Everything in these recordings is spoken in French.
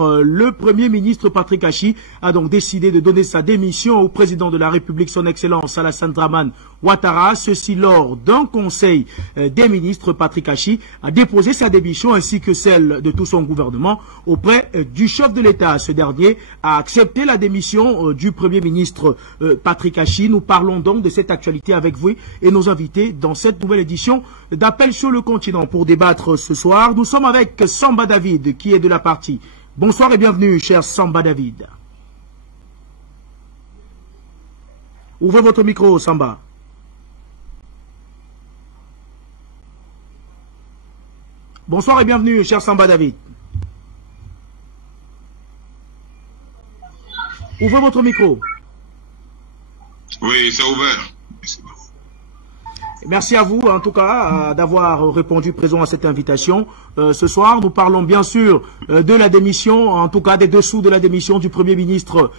soir, le Premier ministre Patrick Achi a donc décidé de donner sa démission au président de la République, son Excellence Alassane Dramane Ouattara. Ceci lors d'un conseil des ministres. Patrick Achi a déposé sa démission ainsi que celle de tout son gouvernement auprès du chef de l'État. Ce dernier a accepté la démission du Premier ministre Patrick Achi. Nous parlons donc de cette actualité avec vous et nos invités dans cette nouvelle édition d'Appel sur le continent. Pour débattre ce soir, nous sommes avec Samba David qui est de la partie. Bonsoir et bienvenue, cher Samba David. Ouvrez votre micro, Samba. Bonsoir et bienvenue, cher Samba David. Ouvrez votre micro. Oui, c'est ouvert. Merci à vous, en tout cas, d'avoir répondu présent à cette invitation. Ce soir, nous parlons bien sûr de la démission, en tout cas des dessous de la démission du Premier ministre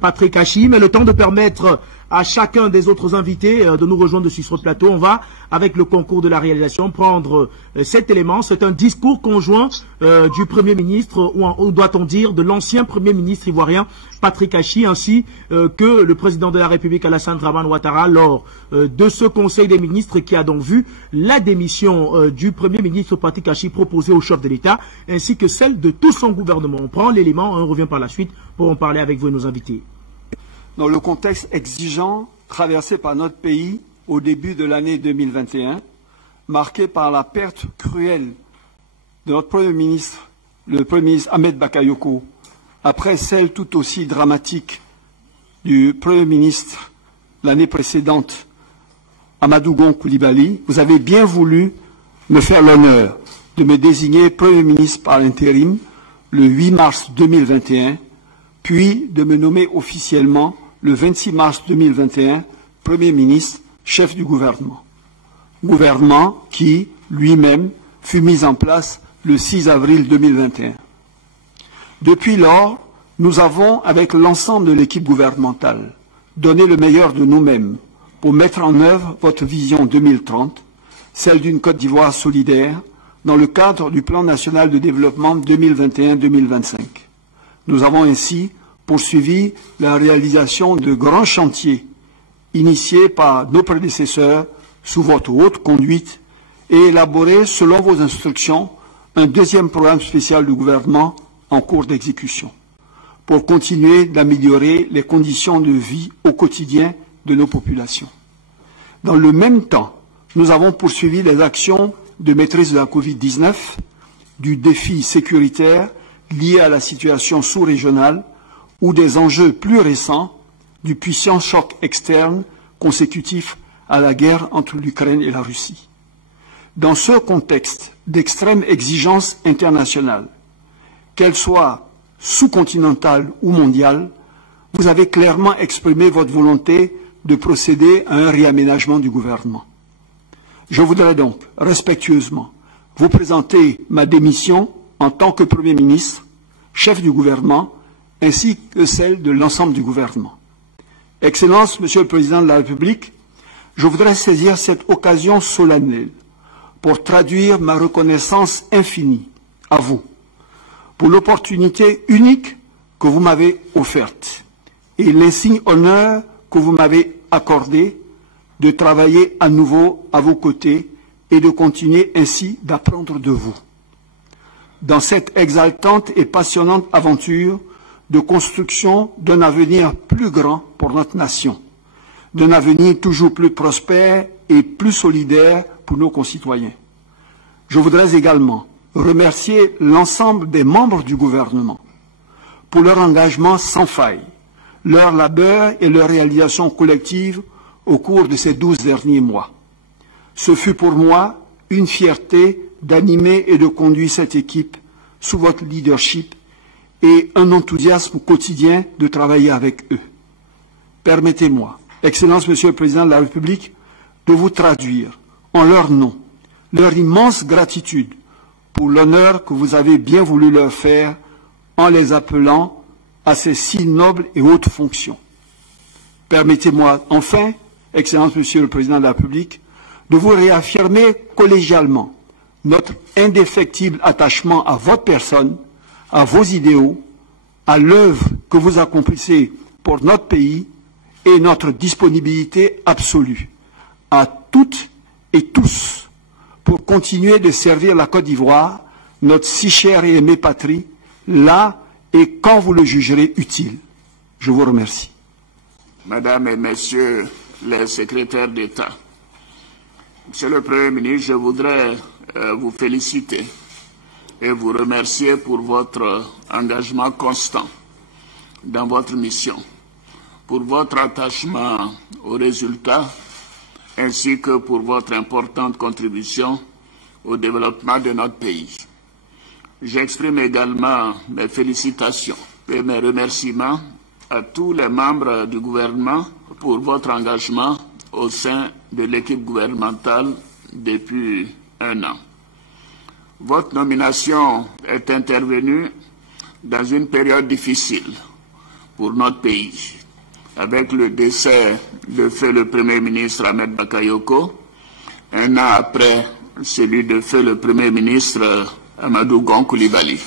Patrick Achi. Mais le temps de permettre à chacun des autres invités de nous rejoindre sur ce plateau, on va, avec le concours de la réalisation, prendre cet élément. C'est un discours conjoint du Premier ministre, ou doit-on dire, de l'ancien Premier ministre ivoirien Patrick Achi, ainsi que le président de la République Alassane Dramane Ouattara, lors de ce Conseil des ministres qui a donc vu la démission du Premier ministre Patrick Achi proposée au chef de l'État, ainsi que celle de tout son gouvernement. On prend l'élément, on revient par la suite pour en parler avec vous et nos invités. Dans le contexte exigeant traversé par notre pays au début de l'année 2021, marqué par la perte cruelle de notre Premier ministre, le Premier ministre Ahmed Bakayoko, après celle tout aussi dramatique du Premier ministre l'année précédente, Amadou Gon Coulibaly, vous avez bien voulu me faire l'honneur de me désigner Premier ministre par intérim le 8 mars 2021, puis de me nommer officiellement le 26 mars 2021 Premier ministre, chef du gouvernement. Gouvernement qui, lui-même, fut mis en place le 6 avril 2021. Depuis lors, nous avons, avec l'ensemble de l'équipe gouvernementale, donné le meilleur de nous-mêmes pour mettre en œuvre votre vision 2030, celle d'une Côte d'Ivoire solidaire, dans le cadre du plan national de développement 2021-2025. Nous avons ainsi poursuivi la réalisation de grands chantiers initiés par nos prédécesseurs sous votre haute conduite et élaboré, selon vos instructions, un deuxième programme spécial du gouvernement en cours d'exécution pour continuer d'améliorer les conditions de vie au quotidien de nos populations. Dans le même temps, nous avons poursuivi les actions de maîtrise de la Covid-19, du défi sécuritaire lié à la situation sous-régionale ou des enjeux plus récents du puissant choc externe consécutif à la guerre entre l'Ukraine et la Russie. Dans ce contexte d'extrême exigence internationale, qu'elle soit sous-continentale ou mondiale, vous avez clairement exprimé votre volonté de procéder à un réaménagement du gouvernement. Je voudrais donc respectueusement vous présenter ma démission en tant que Premier ministre, chef du gouvernement, ainsi que celle de l'ensemble du gouvernement. Excellence, Monsieur le Président de la République, je voudrais saisir cette occasion solennelle pour traduire ma reconnaissance infinie à vous pour l'opportunité unique que vous m'avez offerte et l'insigne honneur que vous m'avez accordé de travailler à nouveau à vos côtés et de continuer ainsi d'apprendre de vous. Dans cette exaltante et passionnante aventure de construction d'un avenir plus grand pour notre nation, d'un avenir toujours plus prospère et plus solidaire pour nos concitoyens. Je voudrais également remercier l'ensemble des membres du gouvernement pour leur engagement sans faille, leur labeur et leur réalisation collective au cours de ces 12 derniers mois. Ce fut pour moi une fierté d'animer et de conduire cette équipe sous votre leadership et un enthousiasme quotidien de travailler avec eux. Permettez-moi, Excellence Monsieur le Président de la République, de vous traduire en leur nom leur immense gratitude pour l'honneur que vous avez bien voulu leur faire en les appelant à ces si nobles et hautes fonctions. Permettez-moi enfin, Excellence Monsieur le Président de la République, de vous réaffirmer collégialement notre indéfectible attachement à votre personne, à vos idéaux, à l'œuvre que vous accomplissez pour notre pays et notre disponibilité absolue à toutes et tous pour continuer de servir la Côte d'Ivoire, notre si chère et aimée patrie, là et quand vous le jugerez utile. Je vous remercie. Mesdames et Messieurs les secrétaires d'État, Monsieur le Premier ministre, je voudrais vous féliciter et vous remercier pour votre engagement constant dans votre mission, pour votre attachement aux résultats, ainsi que pour votre importante contribution au développement de notre pays. J'exprime également mes félicitations et mes remerciements à tous les membres du gouvernement pour votre engagement au sein de l'équipe gouvernementale depuis un an. Votre nomination est intervenue dans une période difficile pour notre pays, avec le décès de feu le Premier ministre Ahmed Bakayoko, un an après celui de feu le Premier ministre Amadou Gon Coulibaly.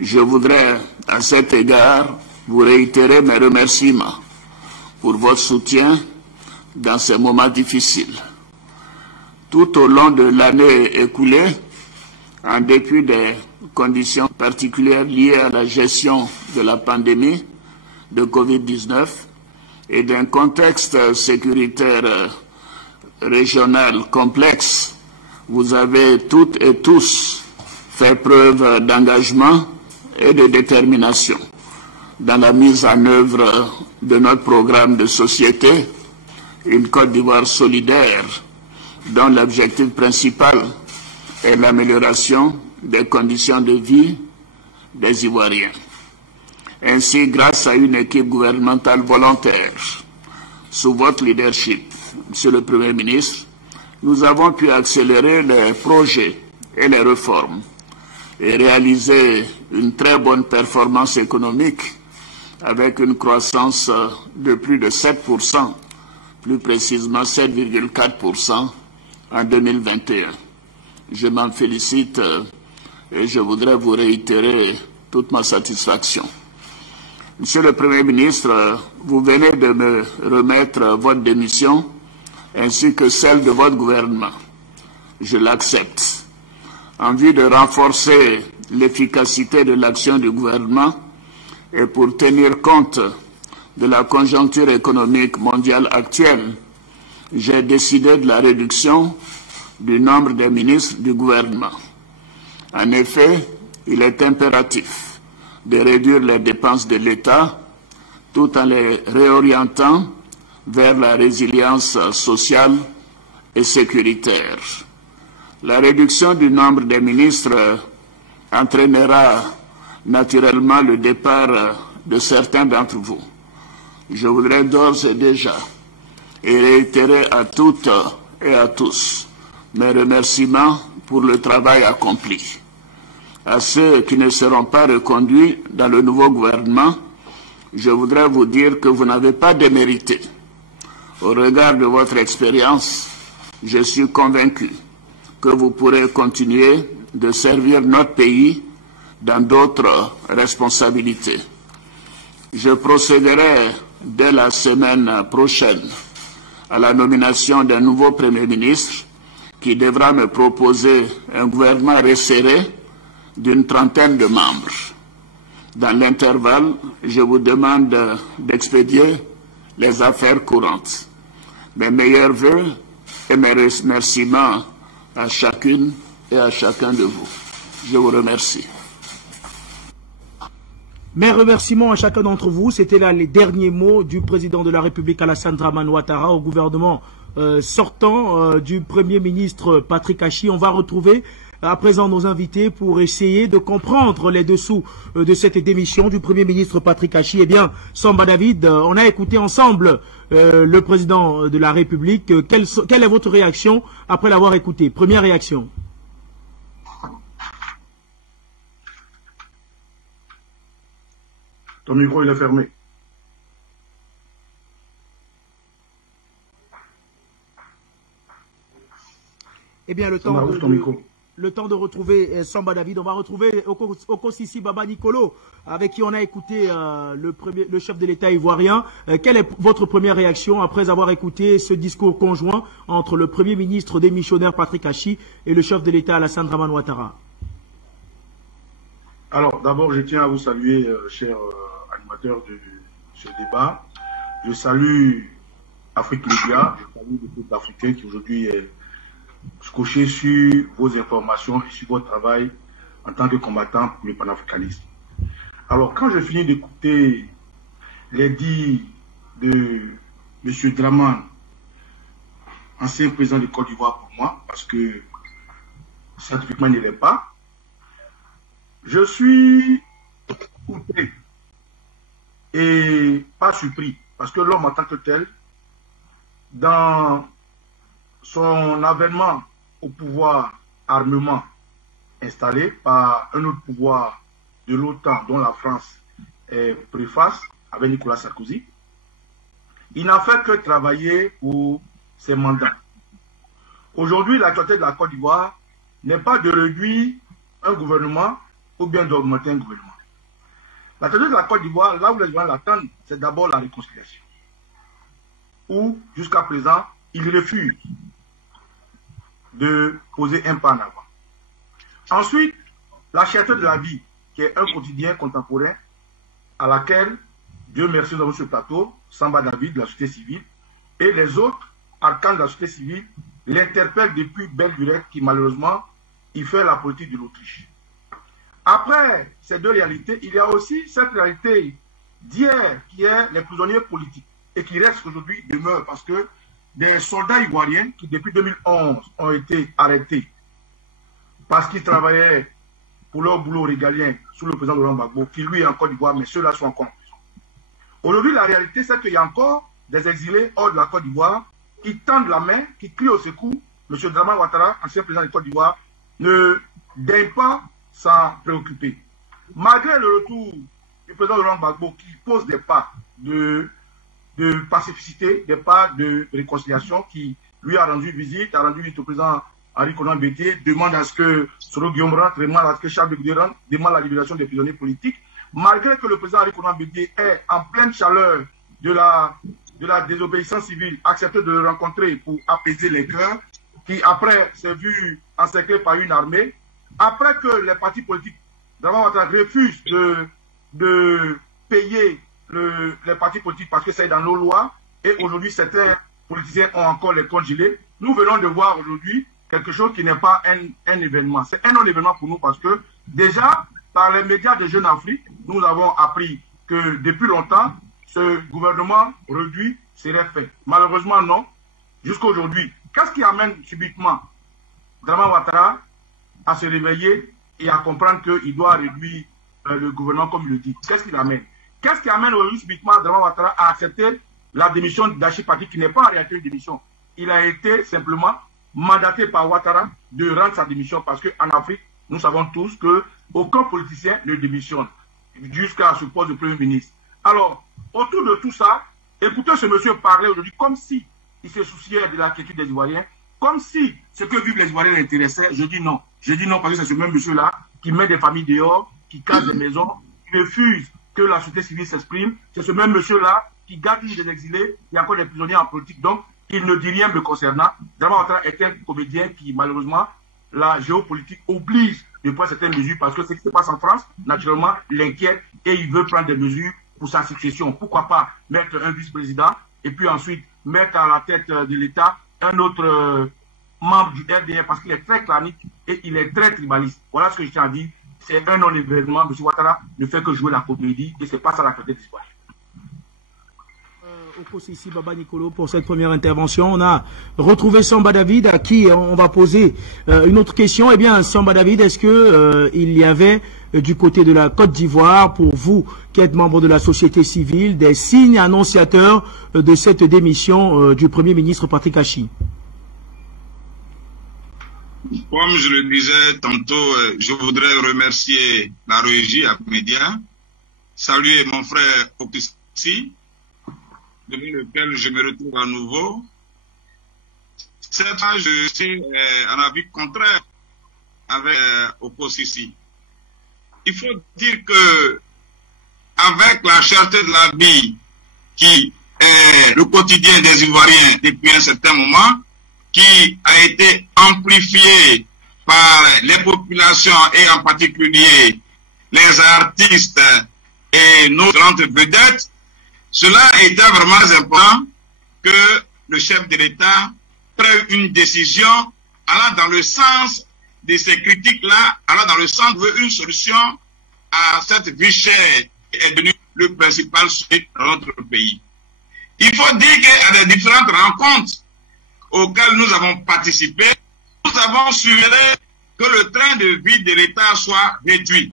Je voudrais à cet égard vous réitérer mes remerciements pour votre soutien dans ces moments difficiles. Tout au long de l'année écoulée, en dépit des conditions particulières liées à la gestion de la pandémie de Covid-19 et d'un contexte sécuritaire régional complexe, vous avez toutes et tous fait preuve d'engagement et de détermination dans la mise en œuvre de notre programme de société, une Côte d'Ivoire solidaire, dont l'objectif principal est l'amélioration des conditions de vie des Ivoiriens. Ainsi, grâce à une équipe gouvernementale volontaire, sous votre leadership, Monsieur le Premier ministre, nous avons pu accélérer les projets et les réformes et réaliser une très bonne performance économique avec une croissance de plus de 7%, plus précisément 7,4% en 2021. Je m'en félicite et je voudrais vous réitérer toute ma satisfaction. Monsieur le Premier ministre, vous venez de me remettre votre démission ainsi que celle de votre gouvernement. Je l'accepte. En vue de renforcer l'efficacité de l'action du gouvernement et pour tenir compte de la conjoncture économique mondiale actuelle, j'ai décidé de la réduction du nombre des ministres du gouvernement. En effet, il est impératif de réduire les dépenses de l'État tout en les réorientant vers la résilience sociale et sécuritaire. La réduction du nombre des ministres entraînera naturellement le départ de certains d'entre vous. Je voudrais d'ores et déjà et réitérer à toutes et à tous mes remerciements pour le travail accompli. À ceux qui ne seront pas reconduits dans le nouveau gouvernement, je voudrais vous dire que vous n'avez pas démérité. Au regard de votre expérience, je suis convaincu que vous pourrez continuer de servir notre pays dans d'autres responsabilités. Je procéderai dès la semaine prochaine à la nomination d'un nouveau Premier ministre qui devra me proposer un gouvernement resserré d'une trentaine de membres. Dans l'intervalle, je vous demande d'expédier les affaires courantes. Mes meilleurs vœux et mes remerciements à chacune et à chacun de vous. Je vous remercie. Mes remerciements à chacun d'entre vous. C'était là les derniers mots du président de la République Alassane Dramane Ouattara au gouvernement sortant du Premier ministre Patrick Achi. On va retrouver à présent nos invités pour essayer de comprendre les dessous de cette démission du Premier ministre Patrick Achi. Eh bien, Samba David, on a écouté ensemble le président de la République. Quelle est votre réaction après l'avoir écouté? Première réaction. Ton micro, il est fermé. Eh bien, le temps de retrouver Samba David. On va retrouver Okosisi Baba Nicolo, avec qui on a écouté le chef de l'État ivoirien. Quelle est votre première réaction après avoir écouté ce discours conjoint entre le Premier ministre démissionnaire Patrick Achi et le chef de l'État Alassane Dramane Ouattara? Alors, d'abord, je tiens à vous saluer, cher animateur de ce débat. Je salue Afrique Média, je salue le peuple africain qui aujourd'hui est scotché sur vos informations et sur votre travail en tant que combattant pour le panafricanisme. Alors, quand je finis d'écouter les dits de M. Dramane, ancien président de Côte d'Ivoire pour moi, parce que scientifiquement il ne l'est pas, je suis outré et pas surpris, parce que l'homme en tant que tel, dans son avènement au pouvoir armement installé par un autre pouvoir de l'OTAN dont la France est préface avec Nicolas Sarkozy, il n'a fait que travailler pour ses mandats. Aujourd'hui, l'actualité de la Côte d'Ivoire n'est pas de réduire un gouvernement ou bien d'augmenter un gouvernement. L'actualité de la Côte d'Ivoire, là où les gens l'attendent, c'est d'abord la réconciliation. Où, jusqu'à présent, il refuse de poser un pas en avant. Ensuite, la cherté de la vie, qui est un quotidien contemporain à laquelle, Dieu merci, nous avons sur le plateau, Samba David de la société civile, et les autres arcanes de la société civile l'interpellent depuis belle lurette qui, malheureusement, il fait la politique de l'Autriche. Après ces deux réalités, il y a aussi cette réalité d'hier qui est les prisonniers politiques et qui reste aujourd'hui demeure parce que des soldats ivoiriens qui depuis 2011 ont été arrêtés parce qu'ils travaillaient pour leur boulot régalien sous le président Laurent Gbagbo, qui lui est en Côte d'Ivoire, mais ceux-là sont encore en prison. Aujourd'hui, la réalité, c'est qu'il y a encore des exilés hors de la Côte d'Ivoire qui tendent la main, qui crient au secours. M. Dramane Ouattara, ancien président de Côte d'Ivoire, ne daigne pas s'en préoccuper. Malgré le retour du président Laurent Gbagbo qui pose des pas de pacificité, des pas de réconciliation, qui lui a rendu visite au président Henri Konan Bédié, demande à ce que Soro Guillaume rentre, demande à ce que Charles de Gaulle rentre, demande la libération des prisonniers politiques. Malgré que le président Henri Konan Bédié est en pleine chaleur de la désobéissance civile, accepté de le rencontrer pour apaiser les cœurs, qui après s'est vu encerclé par une armée, après que les partis politiques refusent de payer les partis politiques parce que c'est dans nos lois, et aujourd'hui certains politiciens ont encore les comptes gelés, nous venons de voir aujourd'hui quelque chose qui n'est pas un événement. C'est un non-événement pour nous parce que déjà, par les médias de Jeune Afrique, nous avons appris que depuis longtemps, ce gouvernement réduit serait fait. Malheureusement, non. Jusqu'à aujourd'hui, qu'est-ce qui amène subitement Dramane Ouattara à se réveiller et à comprendre qu'il doit réduire le gouvernement comme il le dit? Qu'est-ce qui l'amène? Qu'est-ce qui amène aujourd'hui subitement Dramane Ouattara à accepter la démission d'Achi Patrick, qui n'est pas en réalité une démission? Il a été simplement mandaté par Ouattara de rendre sa démission parce qu'en Afrique, nous savons tous qu'aucun politicien ne démissionne jusqu'à ce poste de Premier ministre. Alors, autour de tout ça, écoutez ce monsieur parler aujourd'hui comme si il se souciait de la quiétude des Ivoiriens, comme si ce que vivent les Ivoiriens l'intéressait. Je dis non. Je dis non parce que c'est ce même monsieur-là qui met des familles dehors, qui casse des maisons, qui refuse que la société civile s'exprime. C'est ce même monsieur-là qui garde des exilés, il y a encore des prisonniers en politique. Donc, il ne dit rien me concernant. Dramane Ouattara est un comédien qui, malheureusement, la géopolitique oblige de prendre certaines mesures parce que ce qui se passe en France, naturellement, l'inquiète et il veut prendre des mesures pour sa succession. Pourquoi pas mettre un vice-président et puis ensuite mettre à la tête de l'État un autre membre du RDR parce qu'il est très clanique et il est très tribaliste. Voilà ce que je tiens à dire. C'est un non-événement. M. Ouattara ne fait que jouer la comédie et c'est pas ça la tête d'histoire. Okosisi Baba Nicolo pour cette première intervention. On a retrouvé Samba David à qui on va poser une autre question. Eh bien, Samba David, est-ce que il y avait du côté de la Côte d'Ivoire, pour vous qui êtes membre de la société civile, des signes annonciateurs de cette démission du Premier ministre Patrick Achi? Comme je le disais tantôt, je voudrais remercier la régie Média, saluer mon frère Okosisi, devant lequel je me retrouve à nouveau. Cette fois, je suis en avis contraire avec Okosisi. Il faut dire que avec la cherté de la vie qui est le quotidien des Ivoiriens depuis un certain moment, qui a été amplifié par les populations et en particulier les artistes et nos grandes vedettes, cela était vraiment important que le chef de l'État prenne une décision allant dans le sens de ces critiques-là, allant dans le sens de une solution à cette vie chère qui est devenue le principal sujet de notre pays. Il faut dire qu'il y a des différentes rencontres auxquelles nous avons participé. Nous avons suggéré que le train de vie de l'État soit réduit.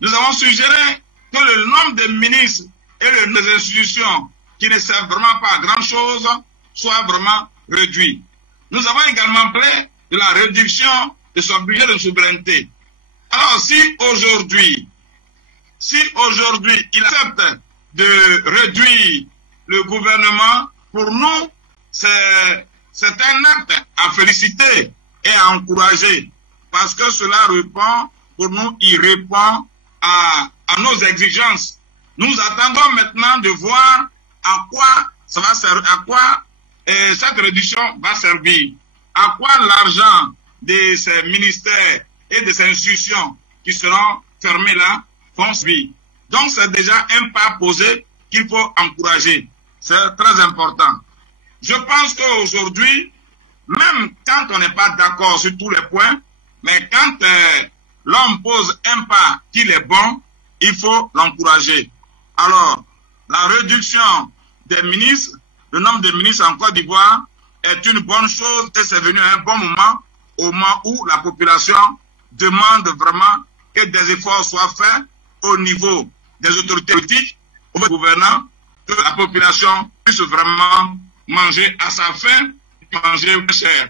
Nous avons suggéré que le nombre de ministres et les institutions qui ne servent vraiment pas à grand-chose soit vraiment réduit. Nous avons également parlé de la réduction de son budget de souveraineté. Alors si aujourd'hui il accepte de réduire le gouvernement, pour nous, c'est un acte à féliciter et à encourager, parce que cela répond, pour nous, il répond à nos exigences. Nous attendons maintenant de voir à quoi ça va servir, à quoi cette réduction va servir, à quoi l'argent de ces ministères et de ces institutions qui seront fermés là vont servir. Donc c'est déjà un pas posé qu'il faut encourager. C'est très important. Je pense qu'aujourd'hui, même quand on n'est pas d'accord sur tous les points, mais quand l'homme pose un pas qu'il est bon, il faut l'encourager. Alors, la réduction des ministres, le nombre de ministres en Côte d'Ivoire est une bonne chose et c'est venu à un bon moment, au moment où la population demande vraiment que des efforts soient faits au niveau des autorités politiques, au gouvernant, que la population puisse vraiment manger à sa faim, manger cher.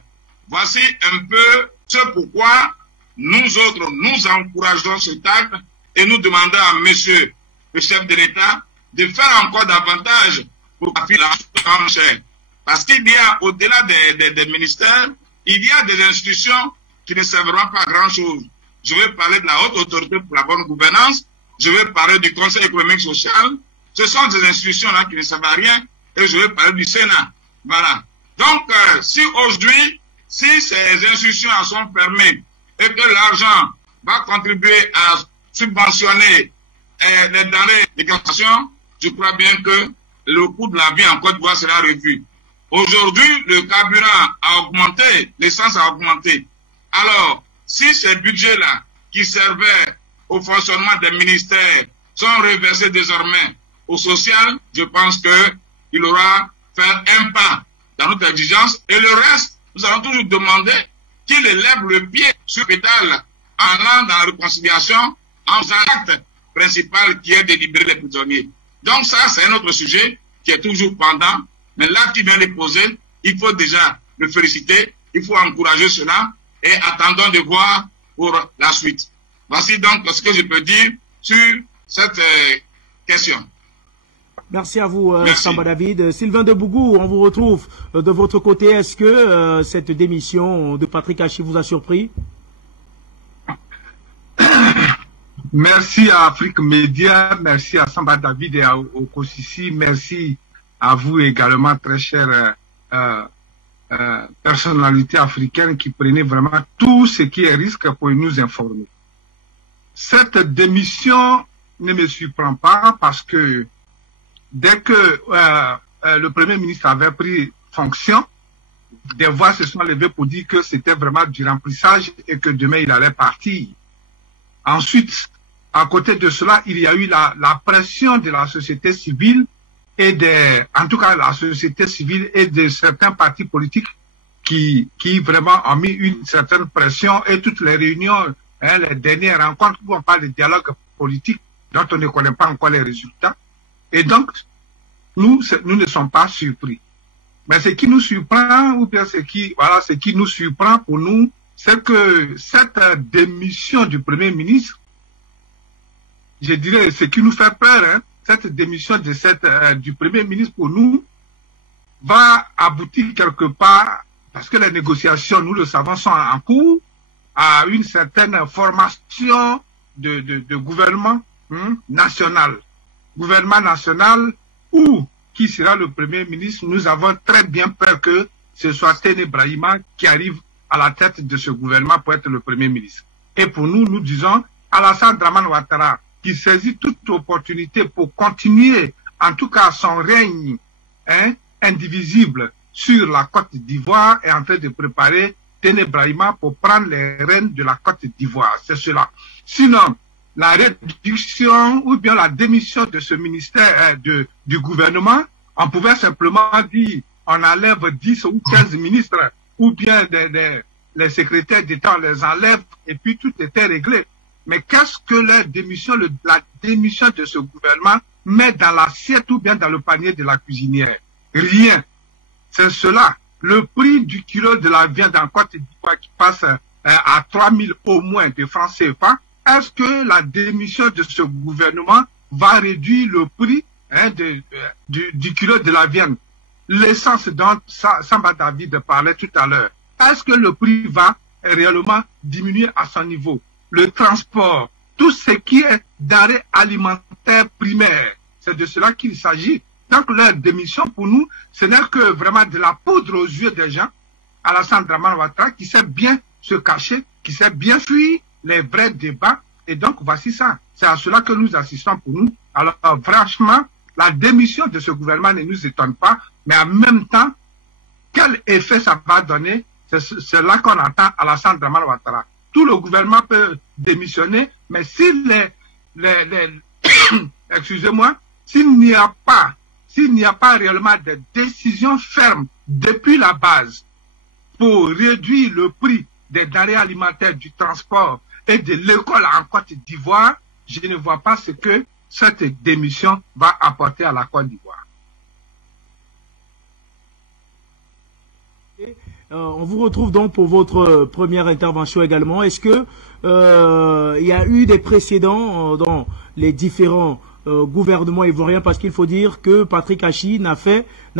Voici un peu ce pourquoi nous autres, nous encourageons cet acte et nous demandons à monsieur le chef de l'État de faire encore davantage pour appuyer la cher. Parce qu'il y a, au-delà des ministères, il y a des institutions qui ne serviront pas à grand-chose. Je vais parler de la haute autorité pour la bonne gouvernance, je vais parler du Conseil économique social. Ce sont des institutions-là qui ne servent à rien et je vais parler du Sénat. Voilà. Donc, si aujourd'hui, si ces institutions sont fermées et que l'argent va contribuer à subventionner les denrées de consommation, je crois bien que le coût de la vie en Côte d'Ivoire sera revu. Aujourd'hui, le carburant a augmenté, l'essence a augmenté. Alors, si ces budgets-là qui servaient au fonctionnement des ministères sont reversés désormais au social, je pense qu'il aura fait un pas dans notre exigence. Et le reste, nous allons toujours demander qu'il élève le pied sur le pédale en allant dans la réconciliation, en faisant l'acte principal qui est de libérer les prisonniers. Donc ça, c'est un autre sujet qui est toujours pendant. Mais là, qui vient de poser, il faut déjà le féliciter, il faut encourager cela et attendons de voir pour la suite. Voici donc ce que je peux dire sur cette question. Merci à vous, Samba David. Sylvain Debougou, on vous retrouve de votre côté. Est-ce que cette démission de Patrick Achi vous a surpris? Merci à Afrique Média, merci à Samba David et à Okosisi, merci à vous également, très chère personnalité africaine qui prenait vraiment tout ce qui est risque pour nous informer. Cette démission ne me surprend pas parce que dès que le Premier ministre avait pris fonction, des voix se sont levées pour dire que c'était vraiment du remplissage et que demain il allait partir. Ensuite, à côté de cela, il y a eu la pression de la société civile et en tout cas la société civile et de certains partis politiques qui vraiment ont mis une certaine pression et toutes les réunions, les dernières rencontres où on parle de dialogue politique dont on ne connaît pas encore les résultats. Et donc, nous ne sommes pas surpris. Mais ce qui nous surprend, ou bien ce qui nous surprend pour nous, c'est que cette démission du Premier ministre, je dirais, ce qui nous fait peur, cette démission du Premier ministre pour nous, va aboutir quelque part, parce que les négociations, nous le savons, sont en cours, à une certaine formation de gouvernement national. Gouvernement national où qui sera le Premier ministre, nous avons très bien peur que ce soit Téné Brahima qui arrive à la tête de ce gouvernement pour être le Premier ministre. Et pour nous, nous disons Alassane Dramane Ouattara qui saisit toute opportunité pour continuer, en tout cas son règne indivisible sur la Côte d'Ivoire, est en train de préparer Téné Brahima pour prendre les rênes de la Côte d'Ivoire. C'est cela. Sinon, la réduction ou bien la démission de ce ministère du gouvernement, on pouvait simplement dire on enlève 10 ou 15 ministres ou bien les secrétaires d'État, on les enlève et puis tout était réglé. Mais qu'est-ce que la démission de ce gouvernement met dans l'assiette ou bien dans le panier de la cuisinière? Rien. C'est cela. Le prix du kilo de la viande en Côte d'Ivoire qui passe à 3 000 au moins de francs CFA, est-ce que la démission de ce gouvernement va réduire le prix du kilo de la viande? L'essence dont Samba David parlait tout à l'heure, est-ce que le prix va réellement diminuer à son niveau? Le transport, tout ce qui est denrées alimentaires primaires, c'est de cela qu'il s'agit. Donc leur démission pour nous, ce n'est que vraiment de la poudre aux yeux des gens. Alassane Dramane Ouattara qui sait bien se cacher, qui sait bien fuir les vrais débats. Et donc voici ça. C'est à cela que nous assistons pour nous. Alors franchement, la démission de ce gouvernement ne nous étonne pas, mais en même temps, quel effet ça va donner? C'est là qu'on entend Alassane Dramane Ouattara. Tout le gouvernement peut démissionner, mais si excusez-moi, s'il n'y a pas réellement de décisions fermes depuis la base pour réduire le prix des denrées alimentaires, du transport et de l'école en Côte d'Ivoire, je ne vois pas ce que cette démission va apporter à la Côte d'Ivoire. On vous retrouve donc pour votre première intervention également. Est-ce que il y a eu des précédents dans les différents gouvernements ivoiriens, parce qu'il faut dire que Patrick Achi n'a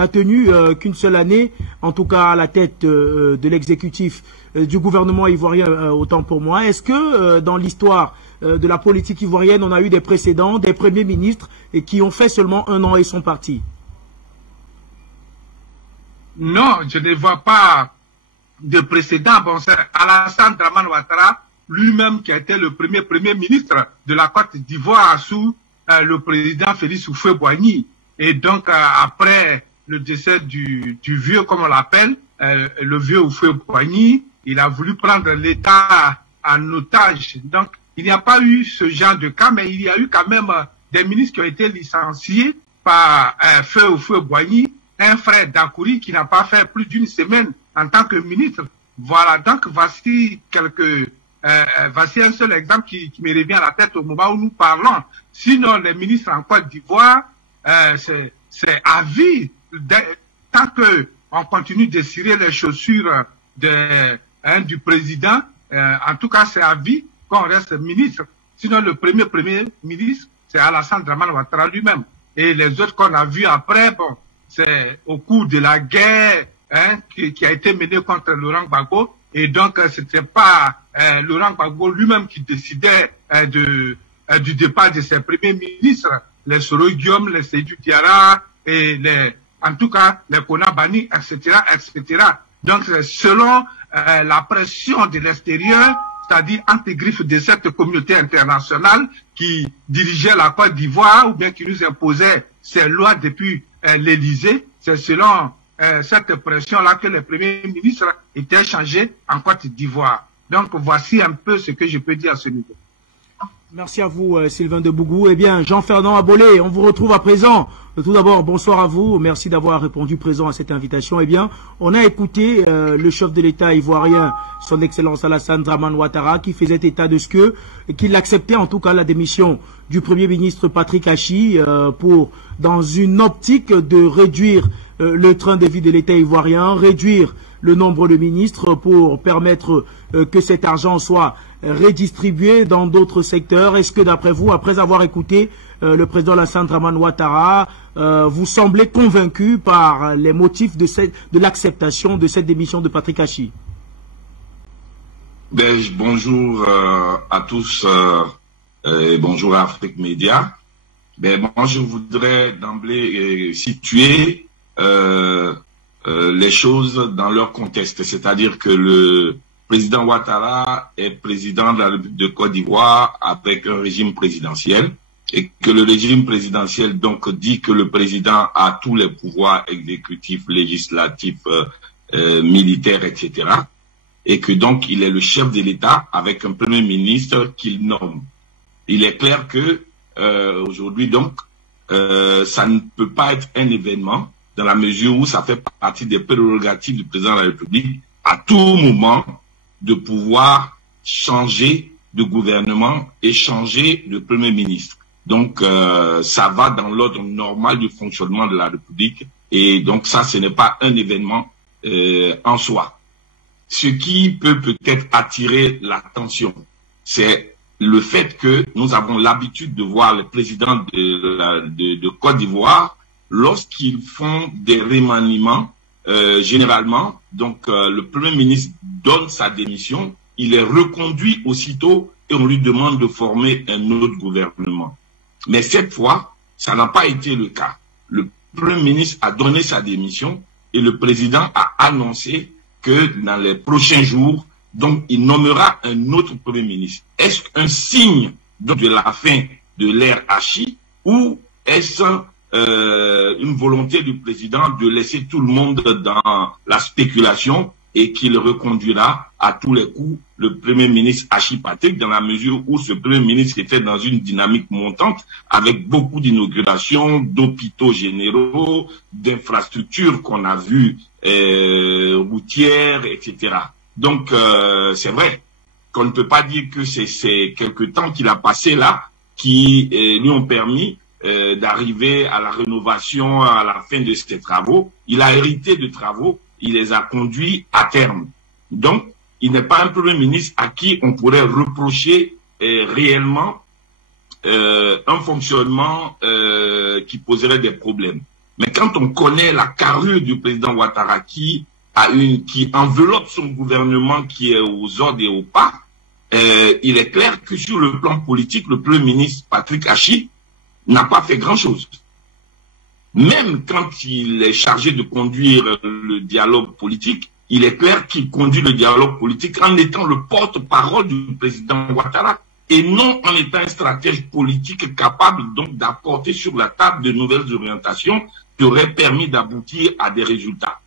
tenu qu'une seule année, en tout cas à la tête de l'exécutif du gouvernement ivoirien, autant pour moi. Est-ce que dans l'histoire de la politique ivoirienne, on a eu des précédents, des premiers ministres et qui ont fait seulement 1 an et sont partis? Non, je ne vois pas de précédent. Bon, c'est Alassane Dramane Ouattara lui-même qui a été le premier ministre de la Côte d'Ivoire sous le président Félix Houphouët-Boigny. Et donc, après le décès du vieux, comme on l'appelle, le vieux Houphouët-Boigny, il a voulu prendre l'État en otage. Donc, il n'y a pas eu ce genre de cas, mais il y a eu quand même des ministres qui ont été licenciés par feu Houphouët-Boigny, un frère d'Akouri qui n'a pas fait plus d'une semaine en tant que ministre. Voilà, donc voici voici un seul exemple qui me revient à la tête au moment où nous parlons. Sinon, les ministres en Côte d'Ivoire, c'est à vie. Tant que on continue de cirer les chaussures du président, en tout cas, c'est à vie qu'on reste ministre. Sinon, le premier ministre, c'est Alassane Dramane Ouattara lui-même. Et les autres qu'on a vus après, bon, c'est au cours de la guerre qui a été menée contre Laurent Gbagbo. Et donc, c'était pas Laurent Gbagbo lui-même qui décidait du départ de ses premiers ministres, les Soro Guillaume, les Seydou Diarra et en tout cas, les Kona Bani, etc., etc. Donc, c'est selon la pression de l'extérieur, c'est-à-dire entre griffes de cette communauté internationale qui dirigeait la Côte d'Ivoire ou bien qui nous imposait ces lois depuis l'Élysée, c'est selon cette pression-là que les premiers ministres étaient changés en Côte d'Ivoire. Donc, voici un peu ce que je peux dire à ce niveau. Merci à vous, Sylvain de Bougou. Eh bien, Jean-Fernand Abolé, on vous retrouve à présent. Tout d'abord, bonsoir à vous. Merci d'avoir répondu présent à cette invitation. Eh bien, on a écouté le chef de l'État ivoirien, son Excellence Alassane Dramane Ouattara, qui faisait état de ce qu'il acceptait en tout cas la démission du Premier ministre Patrick Achi dans une optique de réduire le train de vie de l'État ivoirien, réduire le nombre de ministres pour permettre que cet argent soit redistribué dans d'autres secteurs. Est-ce que d'après vous, après avoir écouté le président Alassane Dramane Ouattara, vous semblez convaincu par les motifs de l'acceptation de cette démission de Patrick Achi? Bonjour à tous et bonjour à Afrique Média. Moi, je voudrais d'emblée situer les choses dans leur contexte, c'est-à-dire que le président Ouattara est président de la République de Côte d'Ivoire avec un régime présidentiel et que le régime présidentiel donc dit que le président a tous les pouvoirs exécutifs, législatifs, militaires, etc. Et que donc il est le chef de l'État avec un premier ministre qu'il nomme. Il est clair que aujourd'hui donc ça ne peut pas être un événement dans la mesure où ça fait partie des prérogatives du président de la République à tout moment de pouvoir changer de gouvernement et changer de premier ministre. Donc ça va dans l'ordre normal du fonctionnement de la République et donc ça ce n'est pas un événement en soi. Ce qui peut peut-être attirer l'attention, c'est le fait que nous avons l'habitude de voir les présidents de Côte d'Ivoire lorsqu'ils font des remaniements, généralement, donc le Premier ministre donne sa démission, il est reconduit aussitôt et on lui demande de former un autre gouvernement. Mais cette fois, ça n'a pas été le cas. Le Premier ministre a donné sa démission et le président a annoncé que dans les prochains jours, donc il nommera un autre Premier ministre. Est-ce un signe donc, de la fin de l'ère Hachi ou est-ce une volonté du président de laisser tout le monde dans la spéculation et qu'il reconduira à tous les coups le Premier ministre Hachi Patrick dans la mesure où ce Premier ministre était dans une dynamique montante avec beaucoup d'inaugurations, d'hôpitaux généraux, d'infrastructures qu'on a vues routières, etc. Donc c'est vrai qu'on ne peut pas dire que c'est quelque temps qu'il a passé là qui lui ont permis d'arriver à la rénovation, à la fin de ses travaux. Il a hérité de travaux, il les a conduits à terme. Donc, il n'est pas un Premier ministre à qui on pourrait reprocher réellement un fonctionnement qui poserait des problèmes. Mais quand on connaît la carrure du président Ouattara qui enveloppe son gouvernement qui est aux ordres et au pas, il est clair que sur le plan politique, le Premier ministre Patrick Hachi n'a pas fait grand-chose. Même quand il est chargé de conduire le dialogue politique, il est clair qu'il conduit le dialogue politique en étant le porte-parole du président Ouattara et non en étant un stratège politique capable donc d'apporter sur la table de nouvelles orientations qui auraient permis d'aboutir à des résultats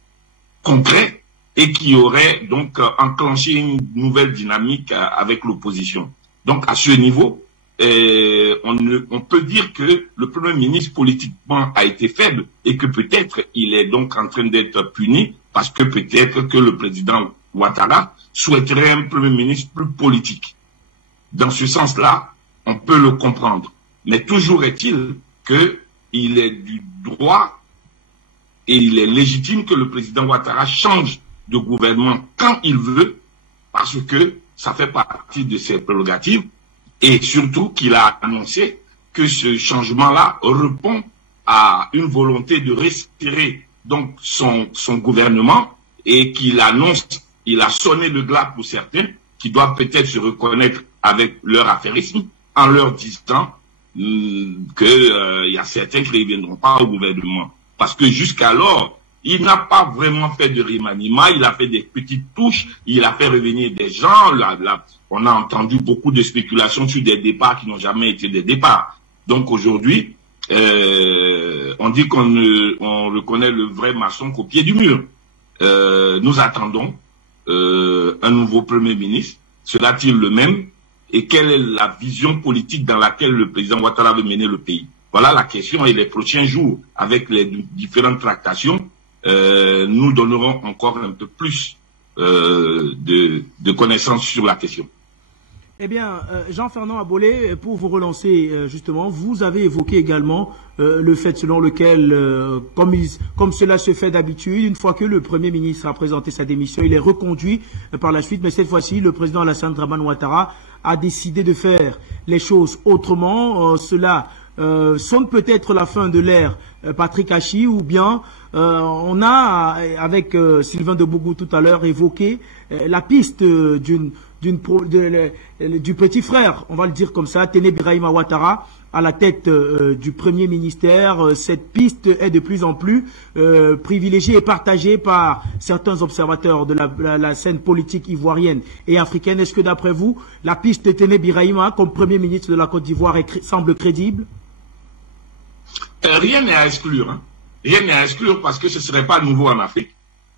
concrets et qui auraient donc enclenché une nouvelle dynamique avec l'opposition. Donc à ce niveau, on peut dire que le Premier ministre politiquement a été faible et que peut-être il est donc en train d'être puni parce que peut-être que le président Ouattara souhaiterait un Premier ministre plus politique. Dans ce sens-là, on peut le comprendre. Mais toujours est-il qu'il est du droit et il est légitime que le président Ouattara change de gouvernement quand il veut parce que ça fait partie de ses prérogatives. Et surtout qu'il a annoncé que ce changement-là répond à une volonté de respirer donc son gouvernement et qu'il annonce, il a sonné le glas pour certains qui doivent peut-être se reconnaître avec leur affairisme en leur disant qu'il y a certains qui ne reviendront pas au gouvernement. Parce que jusqu'alors, il n'a pas vraiment fait de remaniement, il a fait des petites touches, il a fait revenir des gens. On a entendu beaucoup de spéculations sur des départs qui n'ont jamais été des départs. Donc aujourd'hui, on dit qu'on reconnaît le vrai maçon qu'au pied du mur. Nous attendons un nouveau Premier ministre. Sera-t-il le même? Et quelle est la vision politique dans laquelle le président Ouattara veut mener le pays? Voilà la question et les prochains jours, avec les différentes tractations, nous donnerons encore un peu plus de connaissances sur la question. Eh bien, Jean-Fernand Abolé, pour vous relancer justement, vous avez évoqué également le fait selon lequel, comme cela se fait d'habitude, une fois que le Premier ministre a présenté sa démission, il est reconduit par la suite, mais cette fois-ci, le président Alassane Dramane Ouattara a décidé de faire les choses autrement. Cela sonne peut-être la fin de l'ère Patrick Hachi, ou bien on a, avec Sylvain Debougou tout à l'heure, évoqué la piste d'une du petit frère, on va le dire comme ça, Téné Birahima Ouattara, à la tête du Premier ministère. Cette piste est de plus en plus privilégiée et partagée par certains observateurs de la scène politique ivoirienne et africaine. Est-ce que d'après vous, la piste de Téné Birahima comme Premier ministre de la Côte d'Ivoire semble crédible? Rien n'est à exclure. Hein. Rien n'est à exclure parce que ce ne serait pas nouveau en Afrique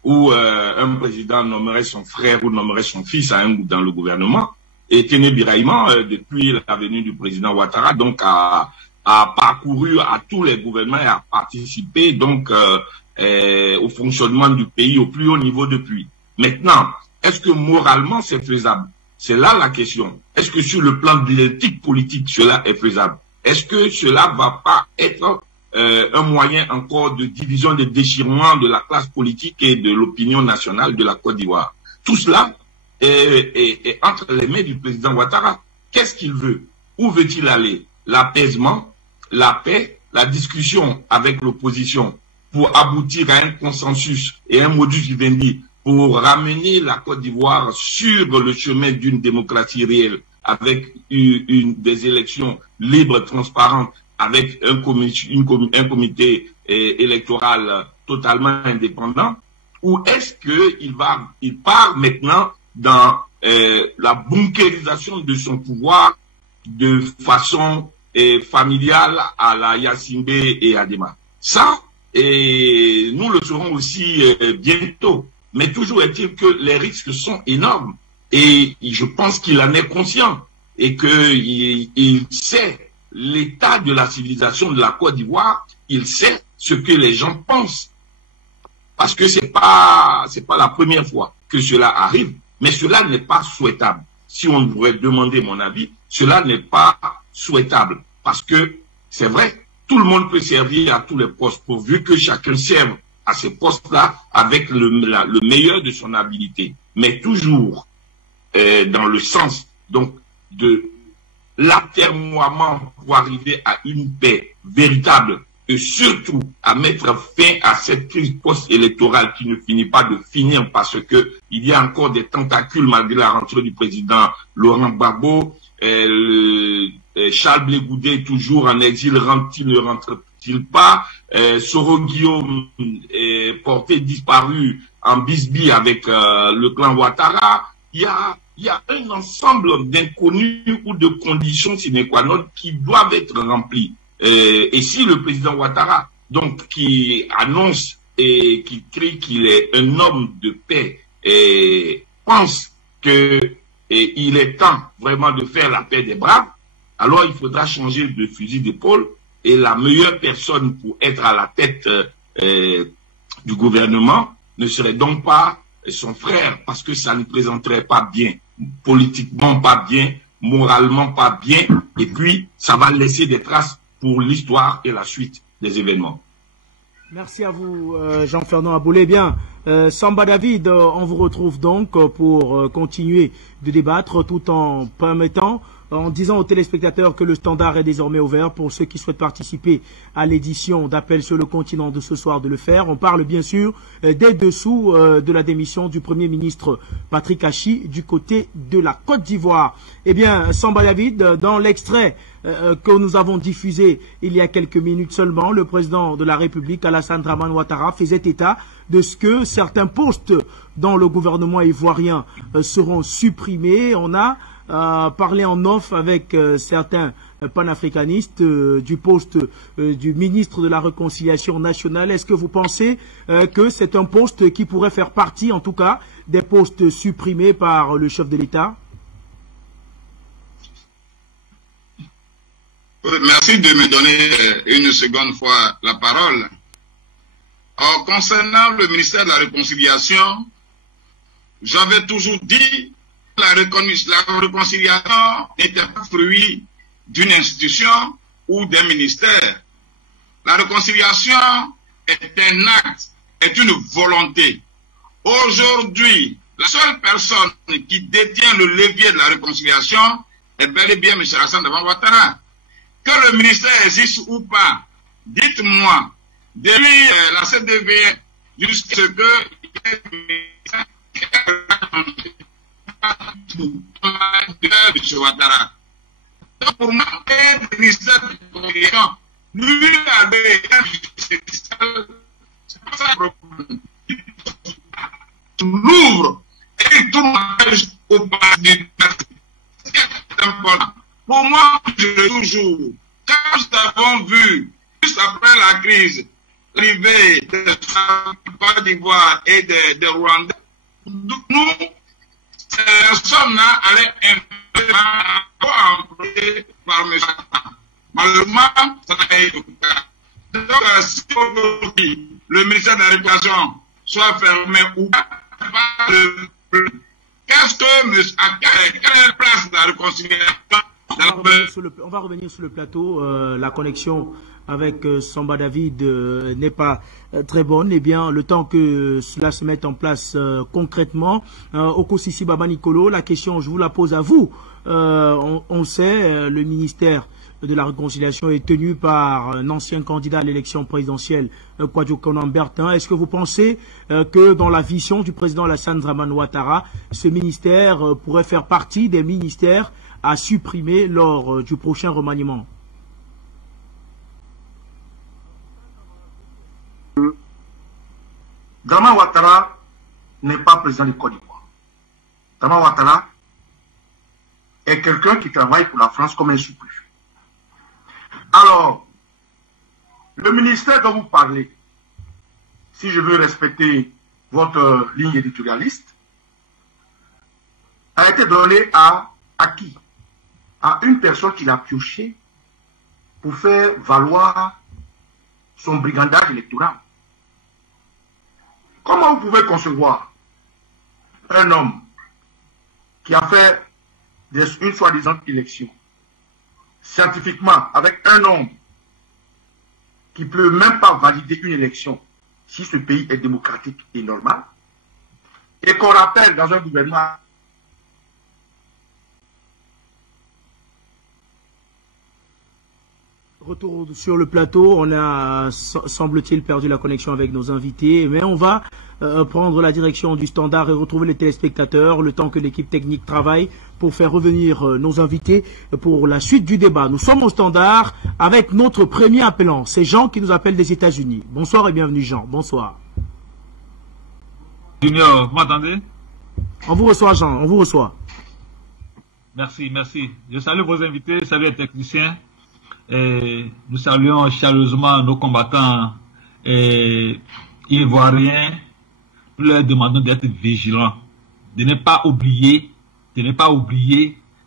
où un président nommerait son frère ou nommerait son fils dans le gouvernement. Et Téné Birahima, depuis la venue du président Ouattara, donc a parcouru à tous les gouvernements et a participé donc au fonctionnement du pays au plus haut niveau depuis. Maintenant, est-ce que moralement c'est faisable? C'est là la question. Est-ce que sur le plan de l'éthique politique, cela est faisable? Est-ce que cela va pas être un moyen encore de division, de déchirement de la classe politique et de l'opinion nationale de la Côte d'Ivoire? Tout cela est entre les mains du président Ouattara. Qu'est-ce qu'il veut? Où veut-il aller? L'apaisement, la paix, la discussion avec l'opposition pour aboutir à un consensus et un modus vivendi pour ramener la Côte d'Ivoire sur le chemin d'une démocratie réelle avec des élections libres, transparentes, avec un comité électoral totalement indépendant? Ou est-ce qu'il part maintenant dans la bunkérisation de son pouvoir de façon familiale à la Yacimbe et Adema? Ça, nous le saurons aussi bientôt. Mais toujours est-il que les risques sont énormes. Et je pense qu'il en est conscient et qu'il sait l'état de la civilisation de la Côte d'Ivoire. Il sait ce que les gens pensent. Parce que c'est pas la première fois que cela arrive. Mais cela n'est pas souhaitable. Si on devrait demander mon avis, cela n'est pas souhaitable. Parce que, c'est vrai, tout le monde peut servir à tous les postes, pourvu que chacun serve à ces postes-là avec le meilleur de son habilité. Mais toujours dans le sens donc de l'atermoiement pour arriver à une paix véritable et surtout à mettre fin à cette crise post-électorale qui ne finit pas de finir parce que il y a encore des tentacules malgré la rentrée du président Laurent Gbagbo. Charles Blé Goudé toujours en exil, rentre-t-il, ne rentre-t-il pas? Soro Guillaume est porté disparu en bisbille avec le clan Ouattara. Il y a un ensemble d'inconnus ou de conditions sine qua non qui doivent être remplies. Et si le président Ouattara, donc, qui annonce et qui crie qu'il est un homme de paix, pense que il est temps vraiment de faire la paix des braves, alors il faudra changer de fusil d'épaule et la meilleure personne pour être à la tête du gouvernement ne serait donc pas son frère, parce que ça ne présenterait pas bien, politiquement pas bien, moralement pas bien, et puis ça va laisser des traces pour l'histoire et la suite des événements. Merci à vous, Jean-Fernand Aboulé. Bien, Samba David, on vous retrouve donc pour continuer de débattre tout en permettant, en disant aux téléspectateurs que le standard est désormais ouvert pour ceux qui souhaitent participer à l'édition d'Appel sur le continent de ce soir de le faire. On parle bien sûr des dessous de la démission du Premier ministre Patrick Achi du côté de la Côte d'Ivoire. Eh bien, Samba David, dans l'extrait que nous avons diffusé il y a quelques minutes seulement, le président de la République, Alassane Dramane Ouattara, faisait état de ce que certains postes dans le gouvernement ivoirien seront supprimés. On a parlé en off avec certains panafricanistes du poste du ministre de la Réconciliation nationale. Est-ce que vous pensez que c'est un poste qui pourrait faire partie, en tout cas, des postes supprimés par le chef de l'État? Merci de me donner une seconde fois la parole. Concernant le ministère de la Réconciliation, j'avais toujours dit que la réconciliation n'était pas fruit d'une institution ou d'un ministère. La réconciliation est un acte, est une volonté. Aujourd'hui, la seule personne qui détient le levier de la réconciliation est bel et bien M. Alassane Dramane Ouattara. Que le ministère existe ou pas, dites-moi, depuis la CDV jusqu'à ce que M. Ouattara. Donc, pour moi, le ministère de l'Éducation, lui avait un c'est pas ça le problème. Il l'ouvre et il tourne au parti. C'est important. Pour moi, je toujours, quand nous avons vu, juste après la crise, l'arrivée de Côte d'Ivoire et de Rwanda, nous, sommes-là allaient employés par M. Malheureusement, ça n'a pas été le cas. Donc, si aujourd'hui, le ministère de l'Éducation soit fermé ou pas, qu'est-ce que quelle est la place de la réconciliation? On va revenir sur le plateau. La connexion avec Samba David n'est pas très bonne. Eh bien, le temps que cela se mette en place concrètement, Okosisi Baba Nicolo, la question, je vous la pose à vous. On sait, le ministère de la Réconciliation est tenu par un ancien candidat à l'élection présidentielle, Kwadwo Konan Bertin. Est-ce que vous pensez que dans la vision du président Alassane Dramane Ouattara, ce ministère pourrait faire partie des ministères à supprimer lors du prochain remaniement? Dramane Ouattara n'est pas président du Côte d'Ivoire. Dramane Ouattara est quelqu'un qui travaille pour la France comme un suppléant. Alors, le ministère dont vous parlez, si je veux respecter votre ligne éditorialiste, a été donné à qui? À une personne qui l'a pioché pour faire valoir son brigandage électoral. Comment vous pouvez concevoir un homme qui a fait une soi-disant élection scientifiquement avec un nombre qui ne peut même pas valider une élection si ce pays est démocratique et normal, et qu'on rappelle dans un gouvernement Retour sur le plateau, on a, semble-t-il, perdu la connexion avec nos invités, mais on va prendre la direction du standard et retrouver les téléspectateurs, le temps que l'équipe technique travaille pour faire revenir nos invités pour la suite du débat. Nous sommes au standard avec notre premier appelant, c'est Jean qui nous appelle des États-Unis. Bonsoir et bienvenue Jean, bonsoir. Junior, vous m'entendez? On vous reçoit Jean, on vous reçoit. Merci, merci. Je salue vos invités, salut les techniciens. Et nous saluons chaleureusement nos combattants ivoiriens. Nous leur demandons d'être vigilants, de ne pas oublier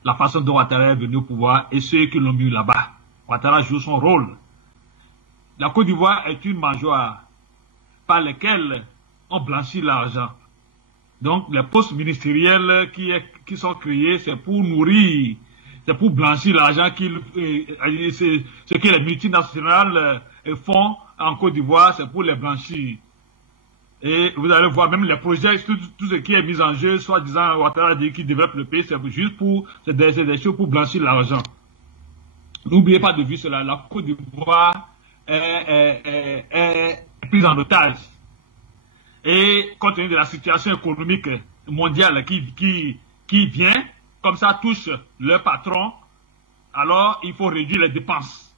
la façon dont Ouattara est venu au pouvoir et ceux qui l'ont mis là-bas. Ouattara joue son rôle. La Côte d'Ivoire est une mangeoire par laquelle on blanchit l'argent. Donc les postes ministériels qui sont créés, c'est pour nourrir, c'est pour blanchir l'argent ce que les multinationales font en Côte d'Ivoire, c'est pour les blanchir. Et vous allez voir, même les projets, tout ce qui est mis en jeu, soi-disant, Ouattara dit qu'il développe le pays, c'est juste pour, c'est des choses pour blanchir l'argent. N'oubliez pas de vue cela, la Côte d'Ivoire est prise en otage. Et compte tenu de la situation économique mondiale qui vient, comme ça touche leur patron, alors il faut réduire les dépenses.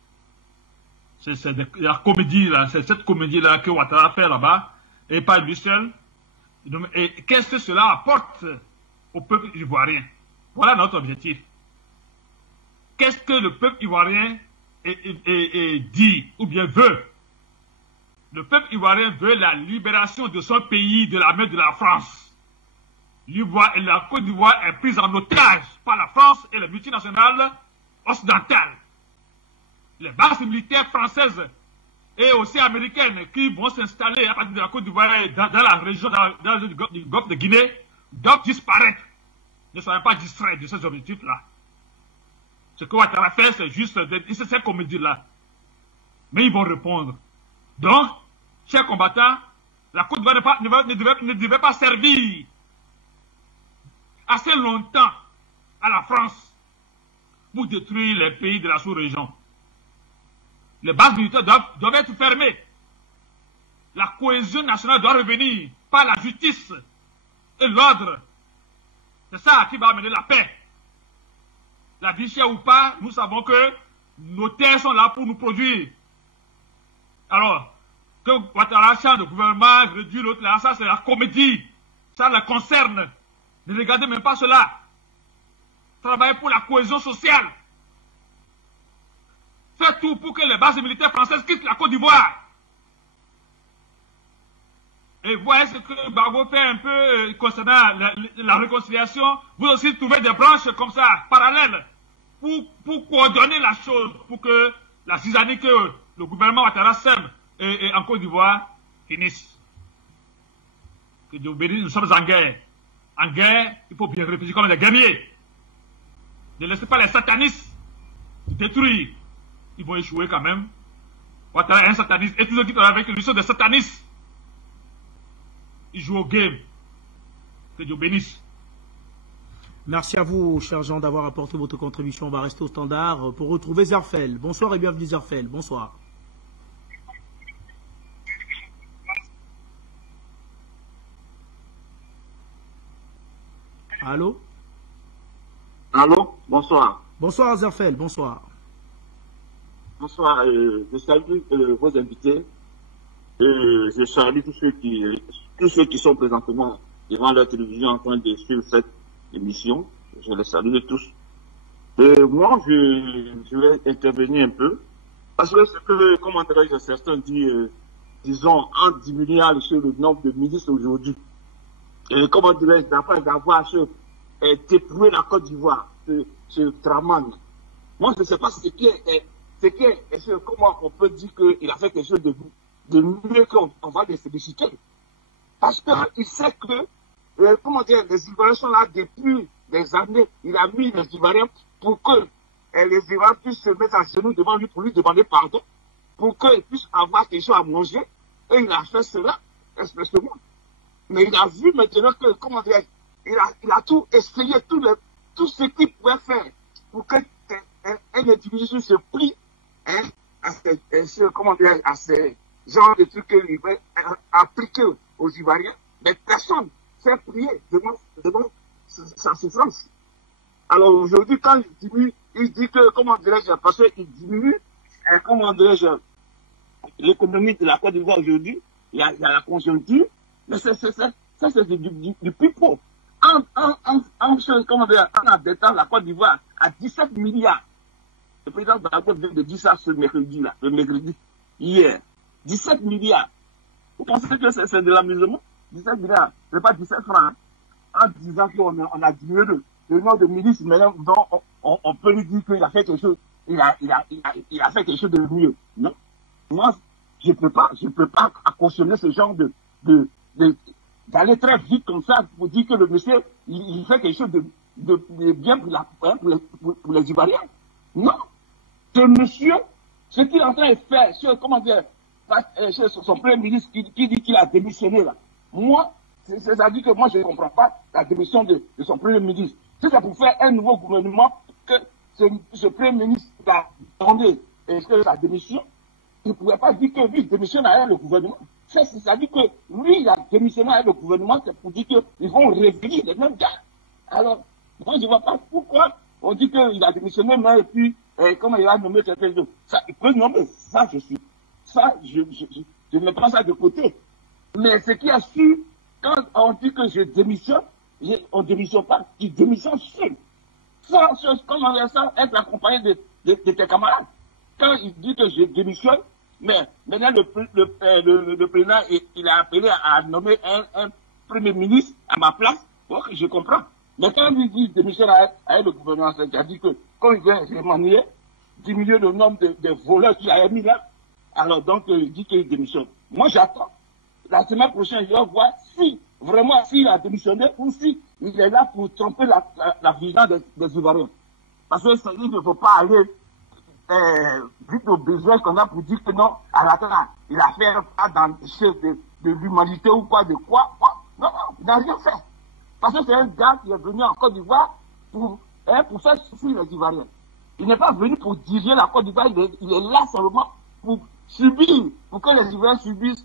C'est la comédie là, c'est cette comédie là que Ouattara fait là-bas, et pas lui seul. Et qu'est-ce que cela apporte au peuple ivoirien? Voilà notre objectif. Qu'est-ce que le peuple ivoirien dit ou bien veut? Le peuple ivoirien veut la libération de son pays de la main de la France. La Côte d'Ivoire est prise en otage par la France et les multinationales occidentales. Les bases militaires françaises et aussi américaines qui vont s'installer à partir de la Côte d'Ivoire dans la région du Golfe de Guinée doivent disparaître. Ne soyons pas distraits de ces objectifs-là. Ce que Ouattara fait, c'est juste cette comédie-là. Mais ils vont répondre. Donc, chers combattants, la Côte d'Ivoire ne devait pas servir assez longtemps à la France pour détruire les pays de la sous-région. Les bases militaires doivent être fermées. La cohésion nationale doit revenir par la justice et l'ordre. C'est ça qui va amener la paix. La vie chère ou pas, nous savons que nos terres sont là pour nous produire. Alors, que Ouattara change de gouvernement, réduit l'autre là, ça c'est la comédie. Ça la concerne. Ne regardez même pas cela. Travaillez pour la cohésion sociale. Faites tout pour que les bases militaires françaises quittent la Côte d'Ivoire. Et voyez ce que Gbagbo fait un peu concernant la réconciliation. Vous aussi trouvez des branches comme ça, parallèles, pour coordonner la chose, pour que la zizanie que le gouvernement Ouattara sème et en Côte d'Ivoire finisse. Que Dieu bénisse, nous sommes en guerre. En guerre, il faut bien réfléchir comme des guerriers. Ne laissez pas les satanistes détruire. Ils vont échouer quand même. Ouattara est un sataniste. Et tous ceux qui travaillent avec lui sont des satanistes. Ils jouent au game. Que Dieu bénisse. Merci à vous, cher Jean, d'avoir apporté votre contribution. On va rester au standard pour retrouver Zerfel. Bonsoir et bienvenue Zerfel. Bonsoir. Allô? Allô? Bonsoir. Bonsoir Zerfel, bonsoir. Bonsoir, je salue vos invités. Je salue tous ceux qui sont présentement devant leur télévision en train de suivre cette émission. Je les salue tous. Moi, je vais intervenir un peu. Parce que c'est que, comment dirais-je, certains disent, disons, en diminuant sur le nombre de ministres aujourd'hui. Et comment dirais-je, d'avoir dépouillé la Côte d'Ivoire, ce Draman. Moi, je ne sais pas comment on peut dire qu'il a fait quelque chose de mieux qu'on va les féliciter. Parce qu'il sait que, comment dire, les Ivoiriens sont là depuis des années. Il a mis les Ivoiriens pour que les Ivoiriens puissent se mettre à genoux devant lui pour lui demander pardon, pour qu'ils puissent avoir quelque chose à manger. Et il a fait cela expressément. Mais il a vu maintenant que, comment dire, il a tout essayé, tout ce qu'il pouvait faire pour que un individu se plie à ces genres de trucs qu'il veut appliquer aux Ivoiriens. Mais personne s'est plié devant sa souffrance. Alors aujourd'hui, quand il dit que, comment dirais-je, parce qu'il diminue, comment dirais-je, l'économie de la Côte d'Ivoire aujourd'hui, il y a la conjoncture, mais ça c'est du pipeau. En abattant la Côte d'Ivoire à 17 milliards. Le président Gbagbo vient de dire ça ce mercredi, hier. 17 milliards. Vous pensez que c'est de l'amusement? 17 milliards, ce n'est pas 17 francs. Hein? En disant qu'on a diminué le nombre de ministres, maintenant, on peut lui dire qu'il a fait quelque chose. Il a fait quelque chose de mieux. Non. Moi, je peux pas cautionner ce genre d'aller très vite comme ça pour dire que le monsieur, il fait quelque chose de bien pour les Ivoiriens. Non. Ce monsieur, ce qu'il est en train de faire, comment dire, son premier ministre qui dit qu'il a démissionné là. Moi, c'est-à-dire que moi je ne comprends pas la démission de son premier ministre. Si c'est pour faire un nouveau gouvernement, que ce premier ministre a demandé sa démission, il ne pouvait pas dire que lui démissionne avec le gouvernement. C'est-à-dire que lui, il a démissionné avec le gouvernement, c'est pour dire qu'ils vont revenir les mêmes gars. Alors, moi je ne vois pas pourquoi on dit qu'il a démissionné, mais et puis, comment il a nommé quelqu'un d'autre. Ça, il peut nommer, je ne mets pas ça de côté. Mais ce qui a su, quand on dit que je démissionne, on ne démissionne pas, tu démissionnes seul. Comment être accompagné de tes camarades. Quand il dit que je démissionne, mais maintenant le président, il a appelé à nommer un premier ministre à ma place, ok, je comprends. Mais quand il dit démissionne avec le gouvernement, c'est-à-dire que quand il vient remanier, diminuer le nombre de voleurs qu'il a mis là, alors donc il dit qu'il démissionne. Moi j'attends. La semaine prochaine, je vais voir si vraiment s'il a démissionné ou si il est là pour tromper la vision des Ivoiriens. Parce qu'il ne faut pas aller vite au besoin qu'on a pour dire que non, à la fin, il a fait pas dans de l'humanité ou quoi, de quoi. Non, il n'a rien fait. Parce que c'est un gars qui est venu en Côte d'Ivoire pour faire souffrir les Ivoiriens. Il n'est pas venu pour diriger la Côte d'Ivoire, il est là seulement pour subir, pour que les Ivoiriens subissent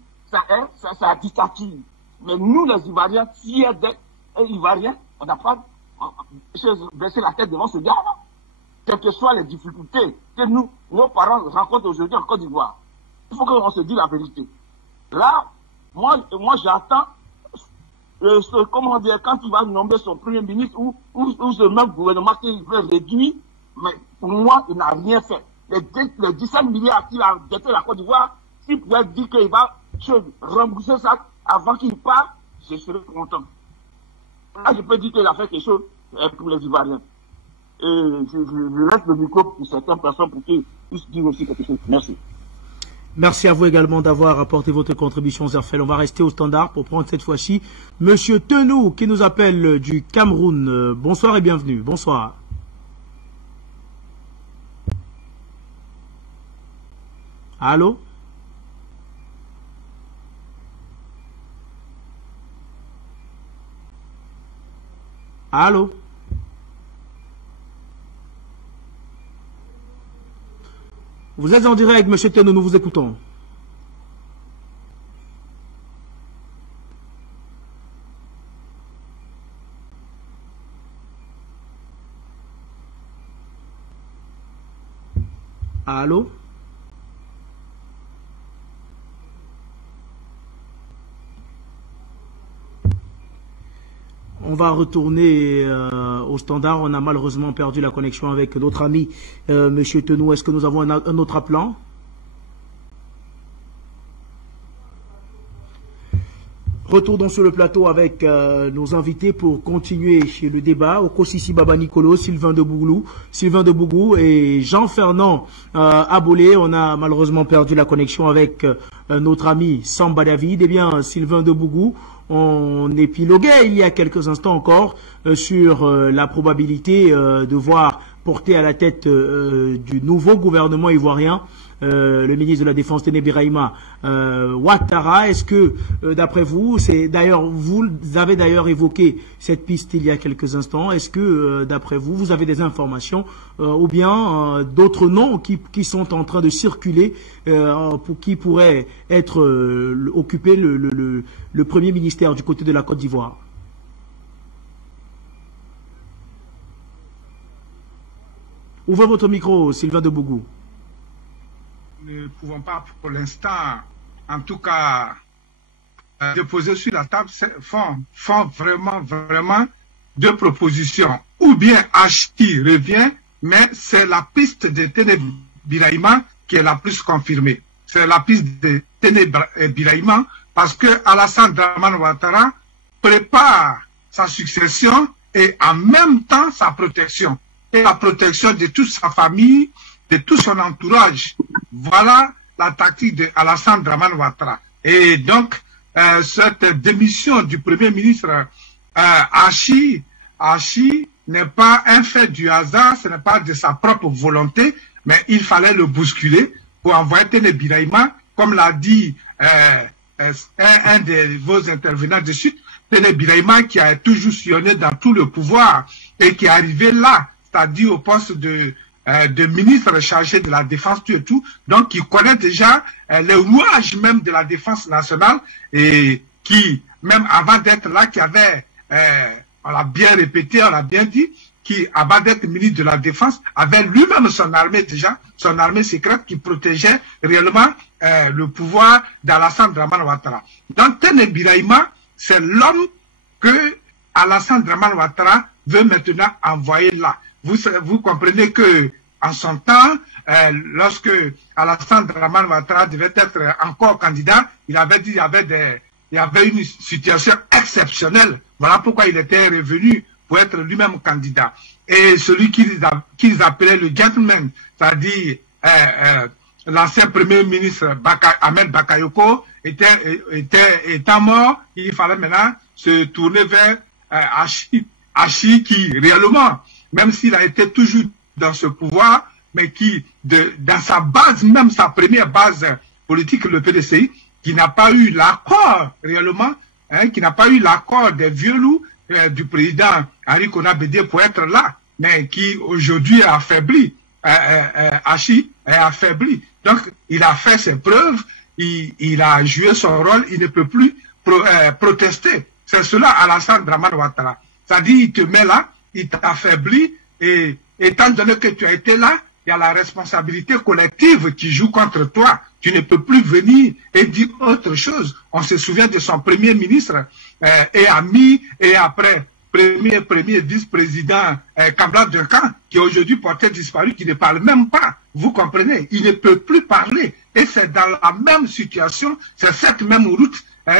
sa dictature. Mais nous, les Ivoiriens, si il y a des Ivoiriens, on n'a pas baisser la tête devant ce gars-là. Quelles que soient les difficultés que nos parents rencontrent aujourd'hui en Côte d'Ivoire. Il faut qu'on se dise la vérité. Là, moi j'attends, comment dire, quand il va nommer son premier ministre ou ce même gouvernement qu'il veut réduire, mais pour moi, il n'a rien fait. Les 17 milliards qu'il a jeté la Côte d'Ivoire, s'il pouvait dire qu'il va rembourser ça avant qu'il parte, je serais content. Là, je peux dire qu'il a fait quelque chose pour les Ivoiriens. Et je laisse le micro pour certaines personnes pour qu'ils puissent dire aussi quelque chose. Merci. Merci à vous également d'avoir apporté votre contribution, Zerfel. On va rester au standard pour prendre cette fois-ci Monsieur Tenou qui nous appelle du Cameroun. Bonsoir et bienvenue. Bonsoir. Allô? Allô? Vous êtes en direct, Monsieur Tenou, nous vous écoutons. Allô? On va retourner au standard. On a malheureusement perdu la connexion avec notre ami Monsieur Tenou. Est-ce que nous avons un autre appelant? Retournons sur le plateau avec nos invités pour continuer le débat. Okosisi Baba Nicolo, Sylvain de Bougou et Jean-Fernand Abolé. On a malheureusement perdu la connexion avec notre ami Samba David. Eh bien, Sylvain de Bougou, on épiloguait il y a quelques instants encore sur la probabilité de voir porter à la tête du nouveau gouvernement ivoirien le ministre de la Défense Téné Birahima Ouattara. Est-ce que d'après vous, vous avez d'ailleurs évoqué cette piste il y a quelques instants, est-ce que d'après vous, vous avez des informations ou bien d'autres noms qui sont en train de circuler pour qui pourraient être occuper le premier ministère du côté de la Côte d'Ivoire? Ouvrez votre micro, Sylvain de Bougou. Nous ne pouvons pas pour l'instant, en tout cas, déposer sur la table, font vraiment deux propositions. Ou bien Hachi revient, mais c'est la piste de Téné Birahima qui est la plus confirmée. C'est la piste de Téné Birahima parce que Alassane Dramane Ouattara prépare sa succession et en même temps sa protection. Et la protection de toute sa famille, de tout son entourage. Voilà la tactique de Alassane Dramane Ouattara. Et donc, cette démission du Premier ministre Hachi n'est pas un fait du hasard, ce n'est pas de sa propre volonté, mais il fallait le bousculer pour envoyer Téné Birahima, comme l'a dit un de vos intervenants de suite, Téné Birahima qui a toujours sillonné dans tout le pouvoir et qui est arrivé là, c'est-à-dire au poste de ministre chargé de la défense tout, donc qui connaît déjà les rouages même de la défense nationale et qui, même avant d'être là, qui avait, on l'a bien répété, on l'a bien dit, qui, avant d'être ministre de la défense, avait lui-même son armée déjà, son armée secrète qui protégeait réellement le pouvoir d'Alassane Dramane Ouattara. Donc Téné Birahima, c'est l'homme que Alassane Dramane Ouattara veut maintenant envoyer là. Vous comprenez que en son temps, lorsque Alassane Dramane Ouattara devait être encore candidat, il avait dit qu'il y avait une situation exceptionnelle. Voilà pourquoi il était revenu pour être lui-même candidat. Et celui qu'ils appelaient le gentleman, c'est-à-dire l'ancien premier ministre Ahmed Bakayoko, étant mort, il fallait maintenant se tourner vers Hachi qui réellement, même s'il a été toujours dans ce pouvoir, mais qui, dans sa base, même sa première base politique, le PDCI, qui n'a pas eu l'accord réellement, qui n'a pas eu l'accord des vieux loups du président Henri Konan Bédié pour être là, mais qui aujourd'hui est affaibli. Hachi est affaibli. Donc, il a fait ses preuves, il a joué son rôle, il ne peut plus protester. C'est cela Alassane Dramane Ouattara. C'est-à-dire, il te met là, il t'affaiblit, et étant donné que tu as été là, il y a la responsabilité collective qui joue contre toi. Tu ne peux plus venir et dire autre chose. On se souvient de son premier ministre et ami, et après premier vice-président Kabla Duncan, qui est aujourd'hui porté disparu, qui ne parle même pas. Vous comprenez? Il ne peut plus parler. Et c'est dans la même situation, c'est cette même route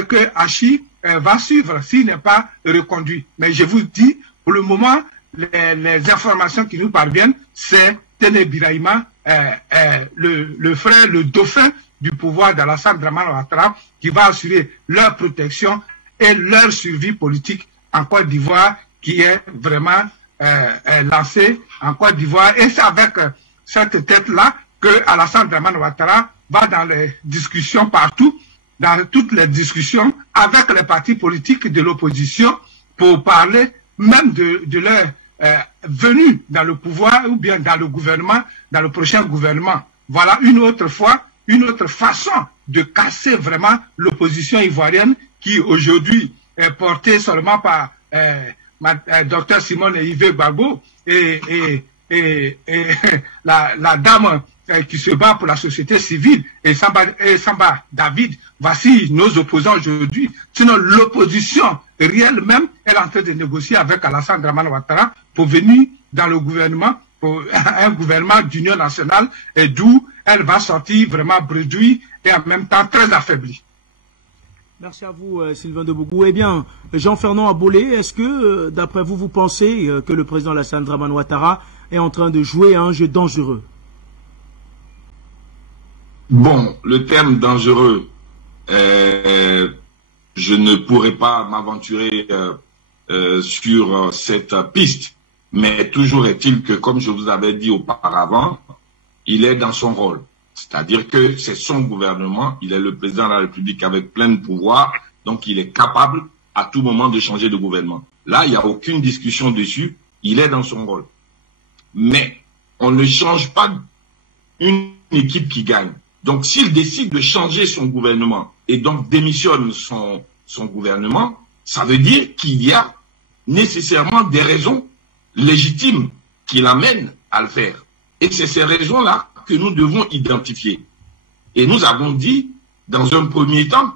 que Hachi va suivre s'il n'est pas reconduit. Mais je vous dis, pour le moment, les informations qui nous parviennent, c'est Téné Birahima, le frère, le dauphin du pouvoir d'Alassane Dramane Ouattara, qui va assurer leur protection et leur survie politique en Côte d'Ivoire, qui est vraiment lancée en Côte d'Ivoire. Et c'est avec cette tête-là que Alassane Dramane Ouattara va dans les discussions partout, dans toutes les discussions avec les partis politiques de l'opposition, pour parler même de leur venue dans le pouvoir ou bien dans le gouvernement, dans le prochain gouvernement. Voilà une autre fois, une autre façon de casser vraiment l'opposition ivoirienne, qui aujourd'hui est portée seulement par Dr Simone Yves Gbagbo et la dame qui se bat pour la société civile, et Samba David. Voici nos opposants aujourd'hui. Sinon, l'opposition réelle même, elle est en train de négocier avec Alassane Dramane Ouattara pour venir dans le gouvernement, pour un gouvernement d'union nationale, et d'où elle va sortir vraiment bredouille et en même temps très affaiblie. Merci à vous, Sylvain Debougou. Eh bien, Jean-Fernand Abolé, est-ce que, d'après vous, vous pensez que le président Alassane Dramane Ouattara est en train de jouer à un jeu dangereux? Bon, le terme dangereux, je ne pourrais pas m'aventurer sur cette piste, mais toujours est-il que, comme je vous avais dit auparavant, il est dans son rôle. C'est-à-dire que c'est son gouvernement, il est le président de la République avec plein de pouvoir, donc il est capable à tout moment de changer de gouvernement. Là, il n'y a aucune discussion dessus, il est dans son rôle. Mais on ne change pas une équipe qui gagne. Donc s'il décide de changer son gouvernement et donc démissionne son gouvernement, ça veut dire qu'il y a nécessairement des raisons légitimes qui l'amènent à le faire. Et c'est ces raisons-là que nous devons identifier. Et nous avons dit, dans un premier temps,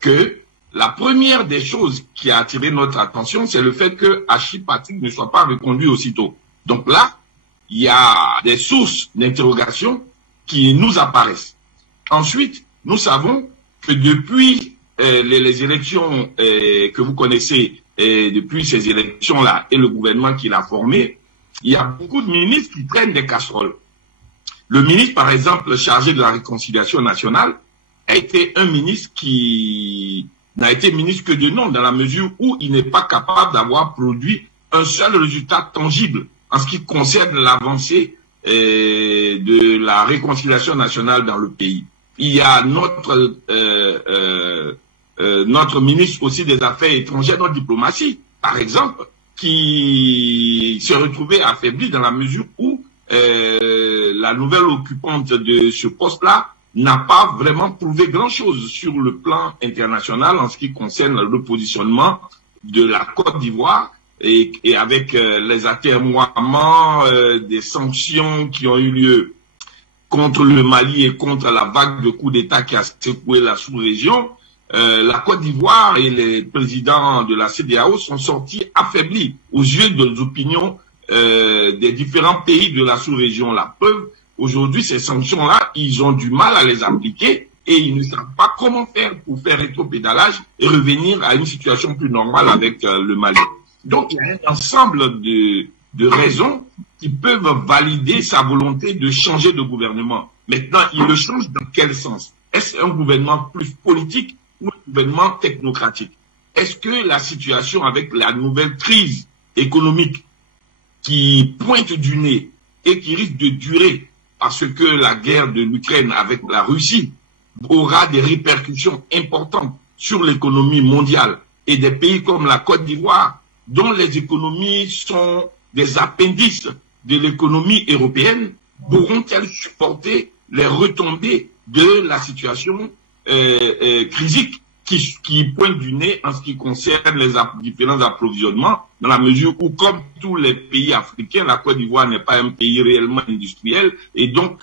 que la première des choses qui a attiré notre attention, c'est le fait que Hachi Patrick ne soit pas reconduit aussitôt. Donc là, il y a des sources d'interrogation qui nous apparaissent. Ensuite, nous savons que depuis les élections que vous connaissez, depuis ces élections-là et le gouvernement qu'il a formé, il y a beaucoup de ministres qui prennent des casseroles. Le ministre, par exemple, chargé de la réconciliation nationale, a été un ministre qui n'a été ministre que de nom, dans la mesure où il n'est pas capable d'avoir produit un seul résultat tangible en ce qui concerne l'avancée de la réconciliation nationale dans le pays. Il y a notre ministre aussi des Affaires étrangères, notre diplomatie, par exemple, qui s'est retrouvé affaibli dans la mesure où la nouvelle occupante de ce poste-là n'a pas vraiment prouvé grand-chose sur le plan international en ce qui concerne le positionnement de la Côte d'Ivoire et avec les atermoiements des sanctions qui ont eu lieu contre le Mali et contre la vague de coups d'État qui a secoué la sous-région. La Côte d'Ivoire et les présidents de la CEDEAO sont sortis affaiblis aux yeux des opinions des différents pays de la sous-région. La preuve, aujourd'hui, ces sanctions-là, ils ont du mal à les appliquer et ils ne savent pas comment faire pour faire rétropédalage et revenir à une situation plus normale avec le Mali. Donc, il y a un ensemble de raisons qui peuvent valider sa volonté de changer de gouvernement. Maintenant, il le change dans quel sens? Est-ce un gouvernement plus politique ou un gouvernement technocratique? Est-ce que la situation avec la nouvelle crise économique qui pointe du nez et qui risque de durer parce que la guerre de l'Ukraine avec la Russie aura des répercussions importantes sur l'économie mondiale et des pays comme la Côte d'Ivoire, dont les économies sont des appendices de l'économie européenne, pourront-elles supporter les retombées de la situation crisique qui pointe du nez en ce qui concerne les différents approvisionnements, dans la mesure où, comme tous les pays africains, la Côte d'Ivoire n'est pas un pays réellement industriel, et donc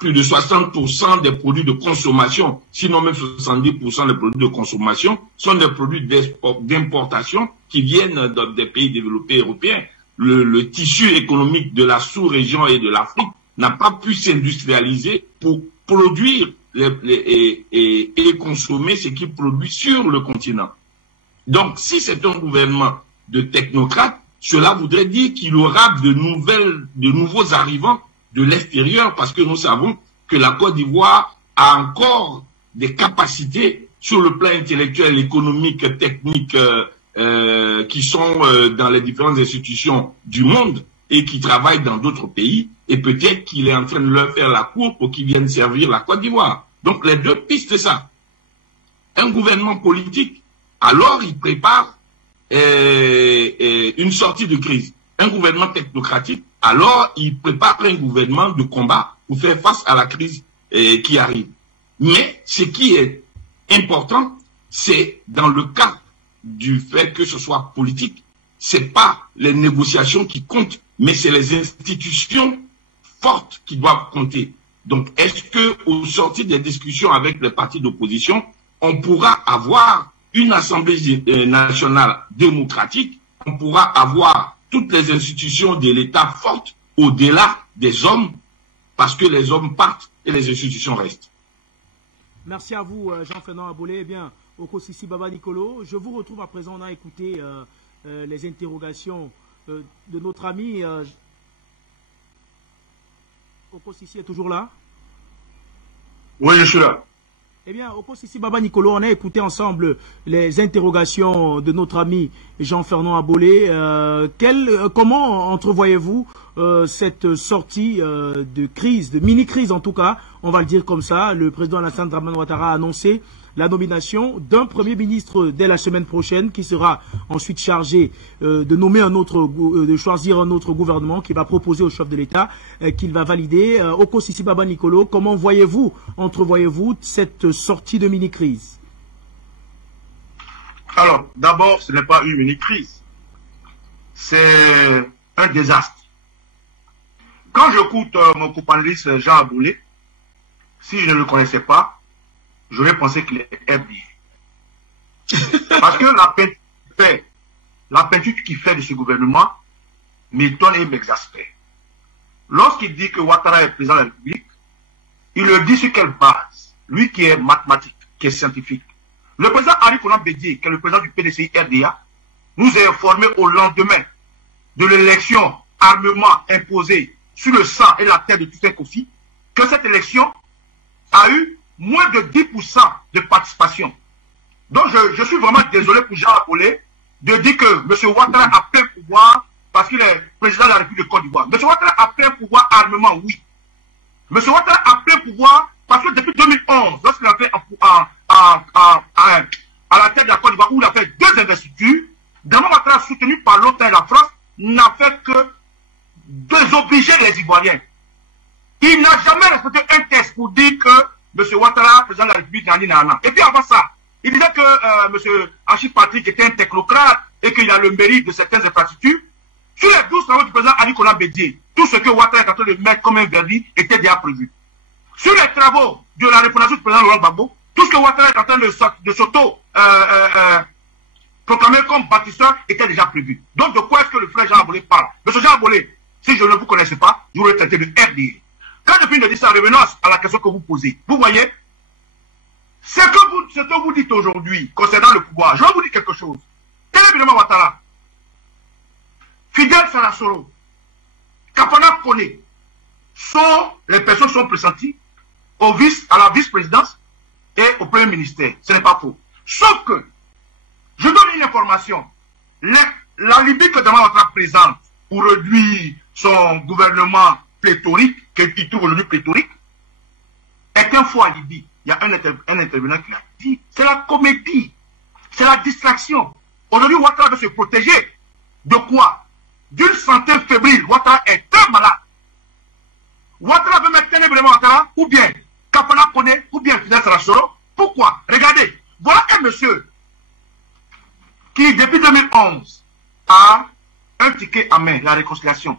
plus de 60% des produits de consommation, sinon même 70% des produits de consommation, sont des produits d'importation qui viennent des pays développés européens. Le tissu économique de la sous-région et de l'Afrique n'a pas pu s'industrialiser pour produire et consommer ce qu'il produit sur le continent. Donc, si c'est un gouvernement de technocrates, cela voudrait dire qu'il y aura de nouveaux arrivants de l'extérieur, parce que nous savons que la Côte d'Ivoire a encore des capacités sur le plan intellectuel, économique, technique, qui sont dans les différentes institutions du monde et qui travaillent dans d'autres pays, et peut-être qu'il est en train de leur faire la cour pour qu'ils viennent servir la Côte d'Ivoire. Donc les deux pistes, c'est ça. Un gouvernement politique, alors il prépare une sortie de crise. Un gouvernement technocratique, alors il prépare un gouvernement de combat pour faire face à la crise qui arrive. Mais ce qui est important, c'est dans le cas du fait que ce soit politique, c'est pas les négociations qui comptent, mais c'est les institutions fortes qui doivent compter. Donc, est-ce que, au sortir des discussions avec les partis d'opposition, on pourra avoir une Assemblée nationale démocratique, on pourra avoir toutes les institutions de l'État fortes au-delà des hommes, parce que les hommes partent et les institutions restent. Merci à vous, Jean-Fernand Abolé. Eh bien, Okosisi Baba Nicolo, je vous retrouve à présent. On a écouté les interrogations de notre ami. Okosisi est toujours là? Oui, je suis là. Eh bien, Okosisi Baba Nicolo, on a écouté ensemble les interrogations de notre ami Jean-Fernand Abolé. Comment entrevoyez-vous cette sortie de crise, de mini-crise en tout cas, on va le dire comme ça? Le président Alassane Dramane Ouattara a annoncé la nomination d'un premier ministre dès la semaine prochaine, qui sera ensuite chargé de nommer de choisir un autre gouvernement qui va proposer au chef de l'État, qu'il va valider. Okosisi Baba Nicolo, comment entrevoyez-vous cette sortie de mini-crise? Alors, d'abord, ce n'est pas une mini-crise, c'est un désastre. Quand j'écoute mon copanaliste Jean Abolé, si je ne le connaissais pas, j'aurais pensé qu'il est RDA. Parce que la peinture qu'il fait de ce gouvernement m'étonne et m'exaspère. Lorsqu'il dit que Ouattara est président de la République, il le dit sur quelle base? Lui qui est mathématique, qui est scientifique. Le président Henri Konan Bédié, qui est le président du PDCI RDA, nous a informé au lendemain de l'élection armement imposée sur le sang et la terre de Toussaint Kofi, que cette élection a eu moins de 10% de participation. Donc je suis vraiment désolé pour Jean Abolé de dire que M. Ouattara a plein pouvoir parce qu'il est président de la République de Côte d'Ivoire. M. Ouattara a plein pouvoir armement, oui. M. Ouattara a plein pouvoir parce que depuis 2011, lorsqu'il a fait à la tête de la Côte d'Ivoire, où il a fait 2 investitures, Dramane Ouattara, soutenu par l'OTAN et la France, n'a fait que désobliger les Ivoiriens. Il n'a jamais respecté un test pour dire que M. Ouattara, président de la République, nana. Et puis avant ça, il disait que M. Achille Patrick était un technocrate et qu'il a le mérite de certaines infrastructures. Sur les 12 travaux du président Henri Konan Bédié, tout ce que Ouattara est en train de mettre comme un verdict était déjà prévu. Sur les travaux de la refondation du président Laurent Gbagbo, tout ce que Ouattara est en train de s'auto-proclamer comme bâtisseur était déjà prévu. Donc de quoi est-ce que le frère Jean Abolé parle? M. Jean Abolé, si je ne vous connaissais pas, je vous aurais traité de RDA. Quand depuis une dit revenons à la question que vous posez, vous voyez, ce que vous dites aujourd'hui concernant le pouvoir, je vais vous dire quelque chose. Très évidemment, Ouattara, Fidel Sarasoro, Kapana Kone, les personnes sont pressenties à la vice-présidence et au premier ministère. Ce n'est pas faux. Sauf que, je donne une information. La Libye que Dramane Ouattara présente pour réduire son gouvernement pléthorique, qu'il trouve aujourd'hui pléthorique, est un faux alibi. Il y a un intervenant qui l'a dit. C'est la comédie. C'est la distraction. Aujourd'hui, Ouattara doit se protéger. De quoi? D'une santé fébrile. Ouattara est très malade. Ouattara veut mettre Ouattara, ou bien Kapana Kone, ou bien Fidel Sarasoro. Pourquoi? Regardez. Voilà un monsieur qui, depuis 2011, a un ticket à main, la réconciliation.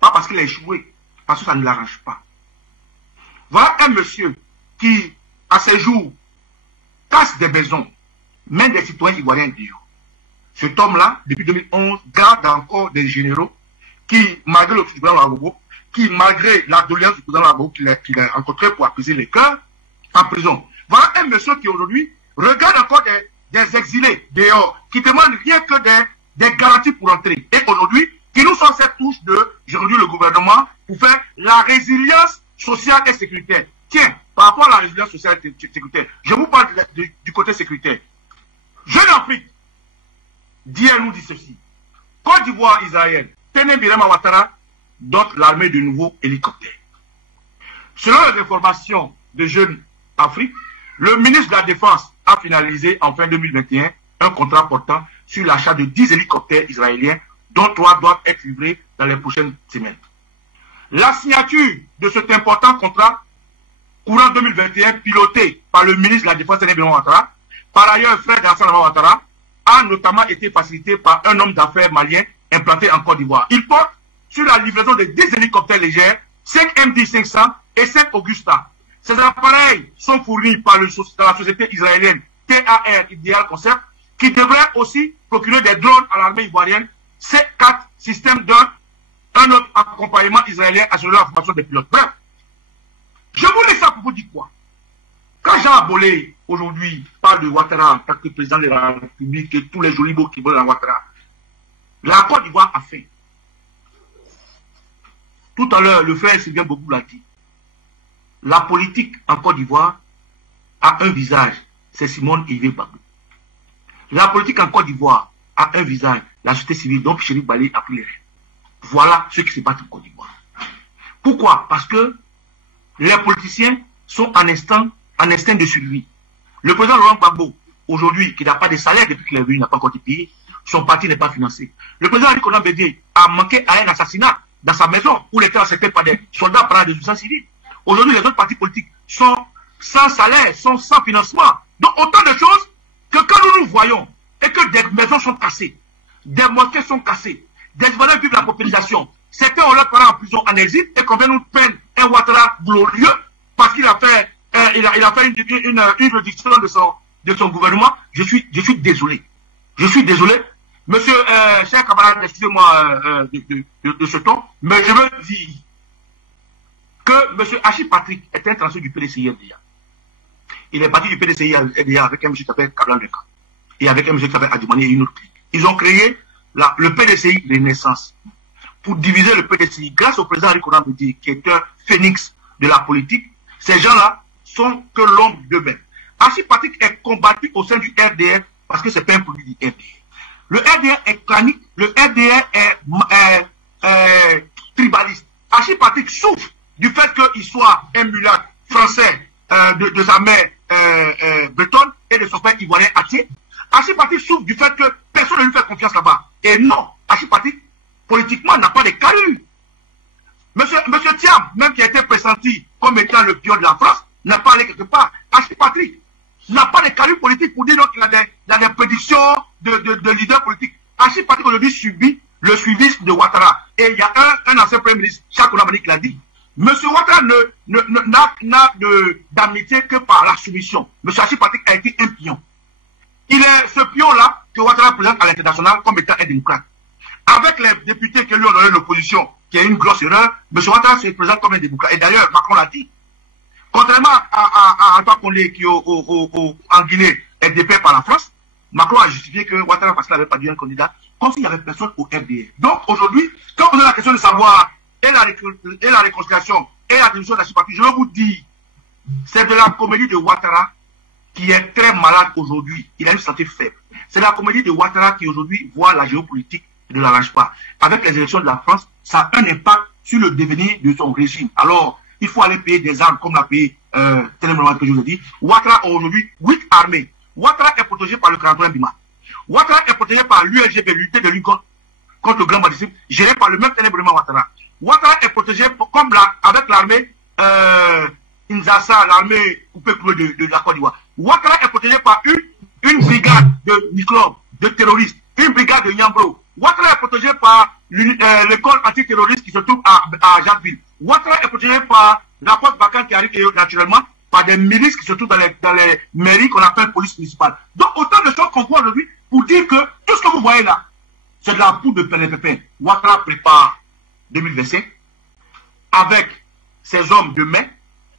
Pas parce qu'il a échoué, parce que ça ne l'arrange pas. Voilà un monsieur qui, à ses jours, casse des maisons, met des citoyens ivoiriens dehors. Cet homme-là, depuis 2011, garde encore des généraux qui, malgré le président Labobo, qui, malgré la doléance du président Labobo qu'il a rencontré pour apaiser les cœurs, en prison. Voilà un monsieur qui, aujourd'hui, regarde encore des exilés dehors, qui demandent rien que des garanties pour entrer. Et aujourd'hui, qui nous sont cette touche de, aujourd'hui, le gouvernement, pour faire la résilience sociale et sécuritaire. Tiens, par rapport à la résilience sociale et sécuritaire, je vous parle du côté sécuritaire. Jeune Afrique, d'hier nous dit ceci. Côte d'Ivoire, Israël, Téné Birama Ouattara dote l'armée de nouveaux hélicoptères. Selon les informations de Jeune Afrique, le ministre de la Défense a finalisé en fin 2021 un contrat portant sur l'achat de 10 hélicoptères israéliens, dont 3 doivent être livrés dans les prochaines semaines. La signature de cet important contrat courant 2021, piloté par le ministre de la Défense Téné Birama Ouattara, par ailleurs Fred Hassan Ouattara, a notamment été facilité par un homme d'affaires malien implanté en Côte d'Ivoire. Il porte sur la livraison de 10 hélicoptères légers, 5 MD-500 et 5 Augusta. Ces appareils sont fournis par la société israélienne TAR Ideal Concept, qui devrait aussi procurer des drones à l'armée ivoirienne, C4 système un autre accompagnement israélien assurant la formation des pilotes. Bref, je vous lis ça pour vous dire quoi. Quand Jean Abolé, aujourd'hui, parle de Ouattara en tant que président de la République et tous les jolis mots qui veulent à Ouattara, la Côte d'Ivoire a fait. Tout à l'heure, le frère Sylvain Bobou l'a dit. La politique en Côte d'Ivoire a un visage, c'est Simone Yves Babou. La politique en Côte d'Ivoire a un visage, la société civile, donc Chérif Balé a pris les rênes. Voilà ce qui se passe en Côte d'Ivoire. Pourquoi? Parce que les politiciens sont en instinct de survie. Le président Laurent Gbagbo, aujourd'hui, qui n'a pas de salaire depuis qu'il est venu, n'a pas encore été payé, son parti n'est pas financé. Le président Ali Konan Bédié a manqué à un assassinat dans sa maison où il était accepté par des soldats par la désobéissance civile. Aujourd'hui, les autres partis politiques sont sans salaire, sont sans financement. Donc, autant de choses que quand nous voyons et que des maisons sont cassées, des mosquées sont cassées, des Ivoiriens vivent la paupérisation, certains ont leurs parents en prison en exil et qu'on vient nous peindre un Ouattara glorieux parce qu'il a fait, il a fait une réduction de son gouvernement. Je suis désolé. Je suis désolé. Monsieur, cher camarade, excusez-moi de ce ton, mais je veux dire que M. Achille Patrick est un transfert du PDCI RDA. Il est parti du PDCI RDA avec un monsieur qui s'appelle Kablan Deka et avec un monsieur qui s'appelle Adjumani et une autre clique. Ils ont créé le PDCI Renaissance pour diviser le PDCI grâce au président Henri Konan Bédié, qui est un phénix de la politique. Ces gens-là sont que l'ombre d'eux-mêmes. Achille Patrick est combattu au sein du RDR parce que c'est pas un produit du RDR. Le RDR est clanique, le RDR est tribaliste. Achille Patrick souffre du fait qu'il soit un mulâtre français de sa mère bretonne et de son père ivoirien Atié. Achille Patrick souffre du fait que personne ne lui fait confiance là-bas. Et non, Achille Patrick, politiquement, n'a pas de carrure. Monsieur Thiam, même qui a été pressenti comme étant le pion de la France, n'a pas allé quelque part. Achille Patrick n'a pas de carrure politique pour dire qu'il a des prédictions de leaders politiques. Achille Patrick aujourd'hui subit le suivisme de Ouattara. Et il y a un ancien premier ministre, Jacques Onamani, qui l'a dit. Monsieur Ouattara n'a d'amitié que par la soumission. Monsieur Achille Patrick a été un pion. Il est ce pion-là que Ouattara présente à l'international comme étant un démocrate. Avec les députés qui lui ont donné l'opposition, qui est une grosse erreur, M. Ouattara se présente comme un démocrate. Et d'ailleurs, Macron l'a dit. Contrairement à Antoine Condé qui en Guinée est dépêché par la France, Macron a justifié que Ouattara, parce qu'il n'avait pas dit un candidat, comme s'il n'y avait personne au RDR. Donc aujourd'hui, quand vous avez la question de savoir et la réconciliation et la démission de la sympathie, je veux vous dire, c'est de la comédie de Ouattara qui est très malade aujourd'hui. Il a une santé faible. C'est la comédie de Ouattara qui aujourd'hui voit la géopolitique et ne l'arrange pas. Avec les élections de la France, ça a un impact sur le devenir de son régime. Alors, il faut aller payer des armes comme l'a payé tellement que je vous ai dit. Ouattara a aujourd'hui 8 armées. Ouattara est protégé par le 43 Bima. Ouattara est protégé par l'ULGB, l'unité de lutte contre le grand bandisme, géré par le même ténébrement Ouattara. Ouattara est protégé avec l'armée Inzassa, l'armée coupée de la Côte d'Ivoire. Ouattara est protégé par une brigade de microbes de terroristes, une brigade de Niambro. Ouattara est protégé par l'école antiterroriste qui se trouve à Jacquesville. Ouattara est protégé par la poste vacante qui arrive naturellement par des milices qui se trouvent dans les mairies qu'on appelle police municipale. Donc autant de choses qu'on voit aujourd'hui pour dire que tout ce que vous voyez là, c'est de la poudre de pépin. Ouattara prépare 2025 avec ses hommes de main,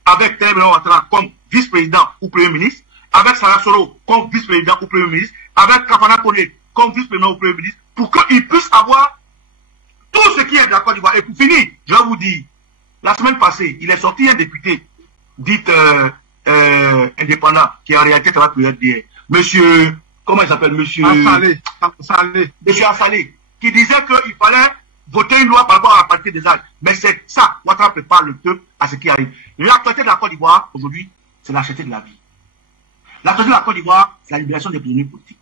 avec Téléménon Ouattara comme vice-président ou premier ministre, avec Sarah Soro comme vice-président ou premier ministre, avec Kafana Koné comme vice-président ou premier ministre, pour qu'ils puissent avoir tout ce qui est de la Côte d'Ivoire. Et pour finir, je vais vous dire, la semaine passée, il est sorti un député dit indépendant, qui en réalité travaille pour l'RDR. Monsieur, comment il s'appelle? Monsieur Assalé. Monsieur Assalé, qui disait qu'il fallait voter une loi par rapport à la parité des âges. Mais c'est ça, Ouattara prépare le peuple à ce qui arrive. L'actualité de la Côte d'Ivoire, aujourd'hui, c'est la cherté de la vie. L'actualité de la Côte d'Ivoire, c'est la libération des prisonniers politiques.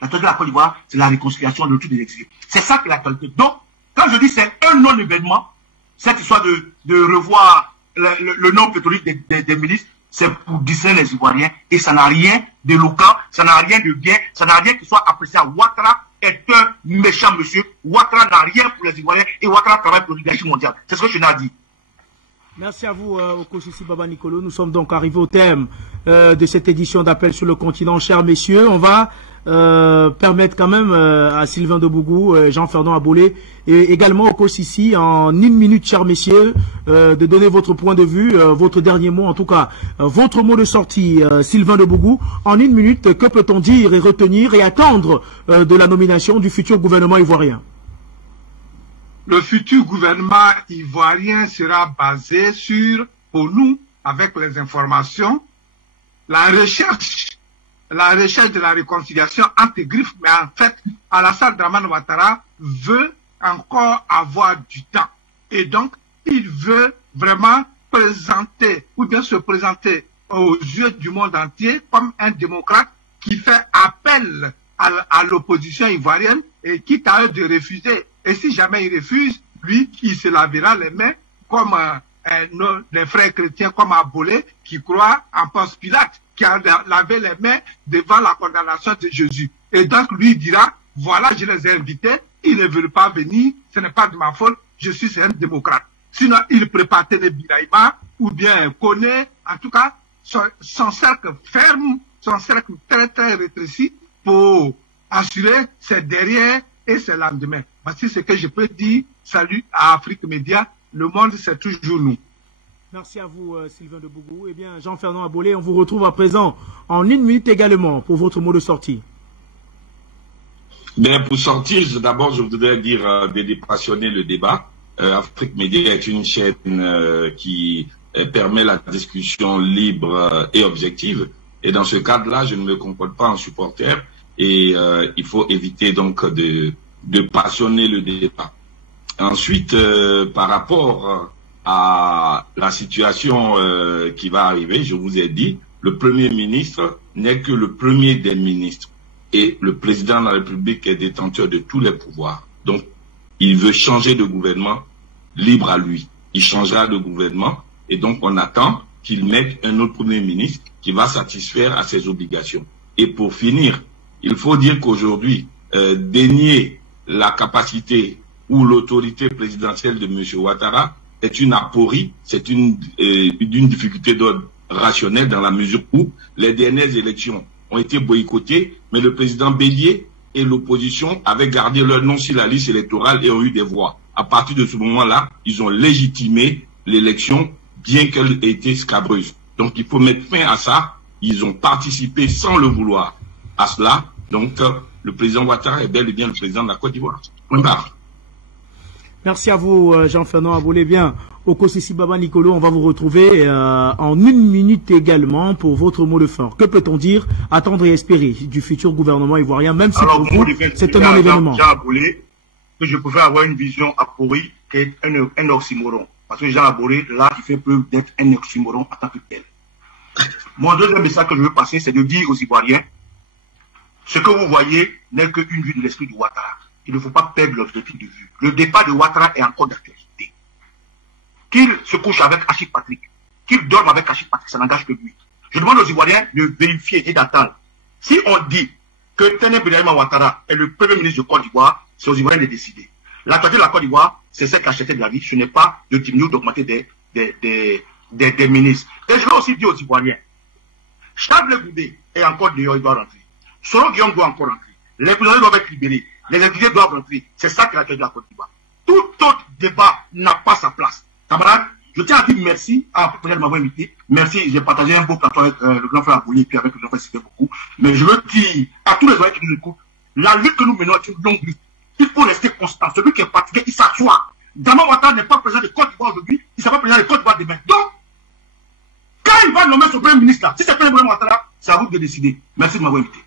L'actualité de la Côte d'Ivoire, c'est la réconciliation de tous les exilés. C'est ça que l'actualité. Donc, quand je dis c'est un non-événement, cette histoire de revoir le nom pétrolier des milices, c'est pour distraire les Ivoiriens et ça n'a rien de local, ça n'a rien de bien, ça n'a rien qui soit apprécié. Ouattara est un méchant monsieur. Ouattara n'a rien pour les Ivoiriens et Ouattara travaille pour l'égalité mondiale. C'est ce que je n'ai dit. Merci à vous, Okosisi Baba Nicolo. Nous sommes donc arrivés au terme de cette édition d'Appel sur le continent. Chers messieurs, on va permettre quand même à Sylvain Debougou, Jean-Fernand Abolé et également Okosisi en 1 minute, chers messieurs, de donner votre point de vue, votre dernier mot, en tout cas, votre mot de sortie, Sylvain Debougou. En 1 minute, que peut-on dire et retenir et attendre de la nomination du futur gouvernement ivoirien? Le futur gouvernement ivoirien sera basé sur, pour nous, avec les informations, la recherche de la réconciliation entre griffes, mais en fait, Alassane Dramane Ouattara veut encore avoir du temps. Et donc, il veut vraiment présenter, ou bien se présenter aux yeux du monde entier comme un démocrate qui fait appel à l'opposition ivoirienne et quitte à eux de refuser. Et si jamais il refuse, lui, il se lavera les mains comme les frères chrétiens comme Abolé qui croient en Ponce Pilate, qui a lavé les mains devant la condamnation de Jésus. Et donc lui dira, voilà, je les ai invités, ils ne veulent pas venir, ce n'est pas de ma faute, je suis un démocrate. Sinon, il prépare Téné Biraïma ou bien Koné, en tout cas, son cercle ferme, son cercle très très rétréci pour assurer ses derrière et ses lendemains. Voici ce que je peux dire. Salut à Afrique Média. Le monde, c'est toujours nous. Merci à vous, Sylvain Debougou. Eh bien, Jean-Fernand Abolé, on vous retrouve à présent en 1 minute également pour votre mot de sortie. Bien, pour sortir, d'abord, je voudrais dire de dépassionner le débat. Afrique Média est une chaîne qui permet la discussion libre et objective. Et dans ce cadre-là, je ne me comporte pas en supporter. Et il faut éviter donc de passionner le débat. Ensuite, par rapport à la situation qui va arriver, je vous ai dit, le Premier ministre n'est que le premier des ministres. Et le président de la République est détenteur de tous les pouvoirs. Donc, il veut changer de gouvernement, libre à lui. Il changera de gouvernement et donc on attend qu'il mette un autre Premier ministre qui va satisfaire à ses obligations. Et pour finir, il faut dire qu'aujourd'hui, dénier la capacité ou l'autorité présidentielle de M. Ouattara est une aporie, c'est une difficulté d'ordre rationnel dans la mesure où les dernières élections ont été boycottées, mais le président Bélier et l'opposition avaient gardé leur nom sur la liste électorale et ont eu des voix. À partir de ce moment-là, ils ont légitimé l'élection, bien qu'elle ait été scabreuse. Donc il faut mettre fin à ça. Ils ont participé sans le vouloir à cela. Donc le président Ouattara est bel et bien le président de la Côte d'Ivoire. On part. Merci à vous, Jean-Fernand Abolé. Bien, Okosisi Baba Nicolo, on va vous retrouver en 1 minute également pour votre mot de fin. Que peut-on dire, attendre et espérer du futur gouvernement ivoirien, même si pour vous, c'est un événement. Jean Abolé, que je préfère avoir une vision aporie qu'un oxymoron. Parce que Jean Abolé, là, il fait preuve d'être un oxymoron en tant que tel. Mon deuxième message que je veux passer, c'est de dire aux Ivoiriens, ce que vous voyez n'est qu'une vue de l'esprit de Ouattara. Il ne faut pas perdre l'objectif de vue. Le départ de Ouattara est encore d'actualité. Qu'il se couche avec Achille Patrick, qu'il dorme avec Achille Patrick, ça n'engage que lui. Je demande aux Ivoiriens de vérifier et d'attendre. Si on dit que Téné Birahima Ouattara est le premier ministre de Côte d'Ivoire, c'est aux Ivoiriens de décider. La stratégie de la Côte d'Ivoire, c'est celle qui a acheté de la vie. Ce n'est pas de diminuer ou d'augmenter des ministres. Et je vais aussi dire aux Ivoiriens, Charles Goudé est encore dehors, il doit rentrer. Soro Guillaume doit encore rentrer. Les prisonniers doivent être libérés. Les exilés doivent rentrer. C'est ça qui est la stratégie de la Côte d'Ivoire. Tout autre débat n'a pas sa place. Camarades, je tiens à dire merci à peut-être de m'avoir invité. Merci, j'ai partagé un beau plateau avec le grand frère Abouli et puis avec le grand frère Sylvain beaucoup. Mais je veux dire à tous les oreilles qui nous écoutent, la lutte que nous menons est une longue lutte. Il faut rester constant. Celui qui est fatigué, il s'assoit. Dama Ouattara n'est pas président de Côte d'Ivoire aujourd'hui, il ne sera pas président de Côte d'Ivoire demain. Donc, quand il va nommer son premier ministre là, si c'est pas le premier Ouattara, c'est à vous de décider. Merci de m'avoir invité.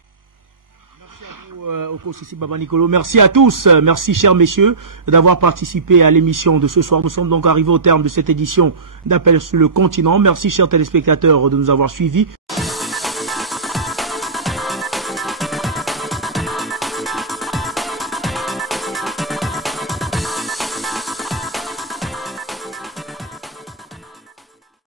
Okosisi Baba Nicolo. Merci à tous, merci chers messieurs d'avoir participé à l'émission de ce soir. Nous sommes donc arrivés au terme de cette édition d'Appel sur le continent. Merci chers téléspectateurs de nous avoir suivis.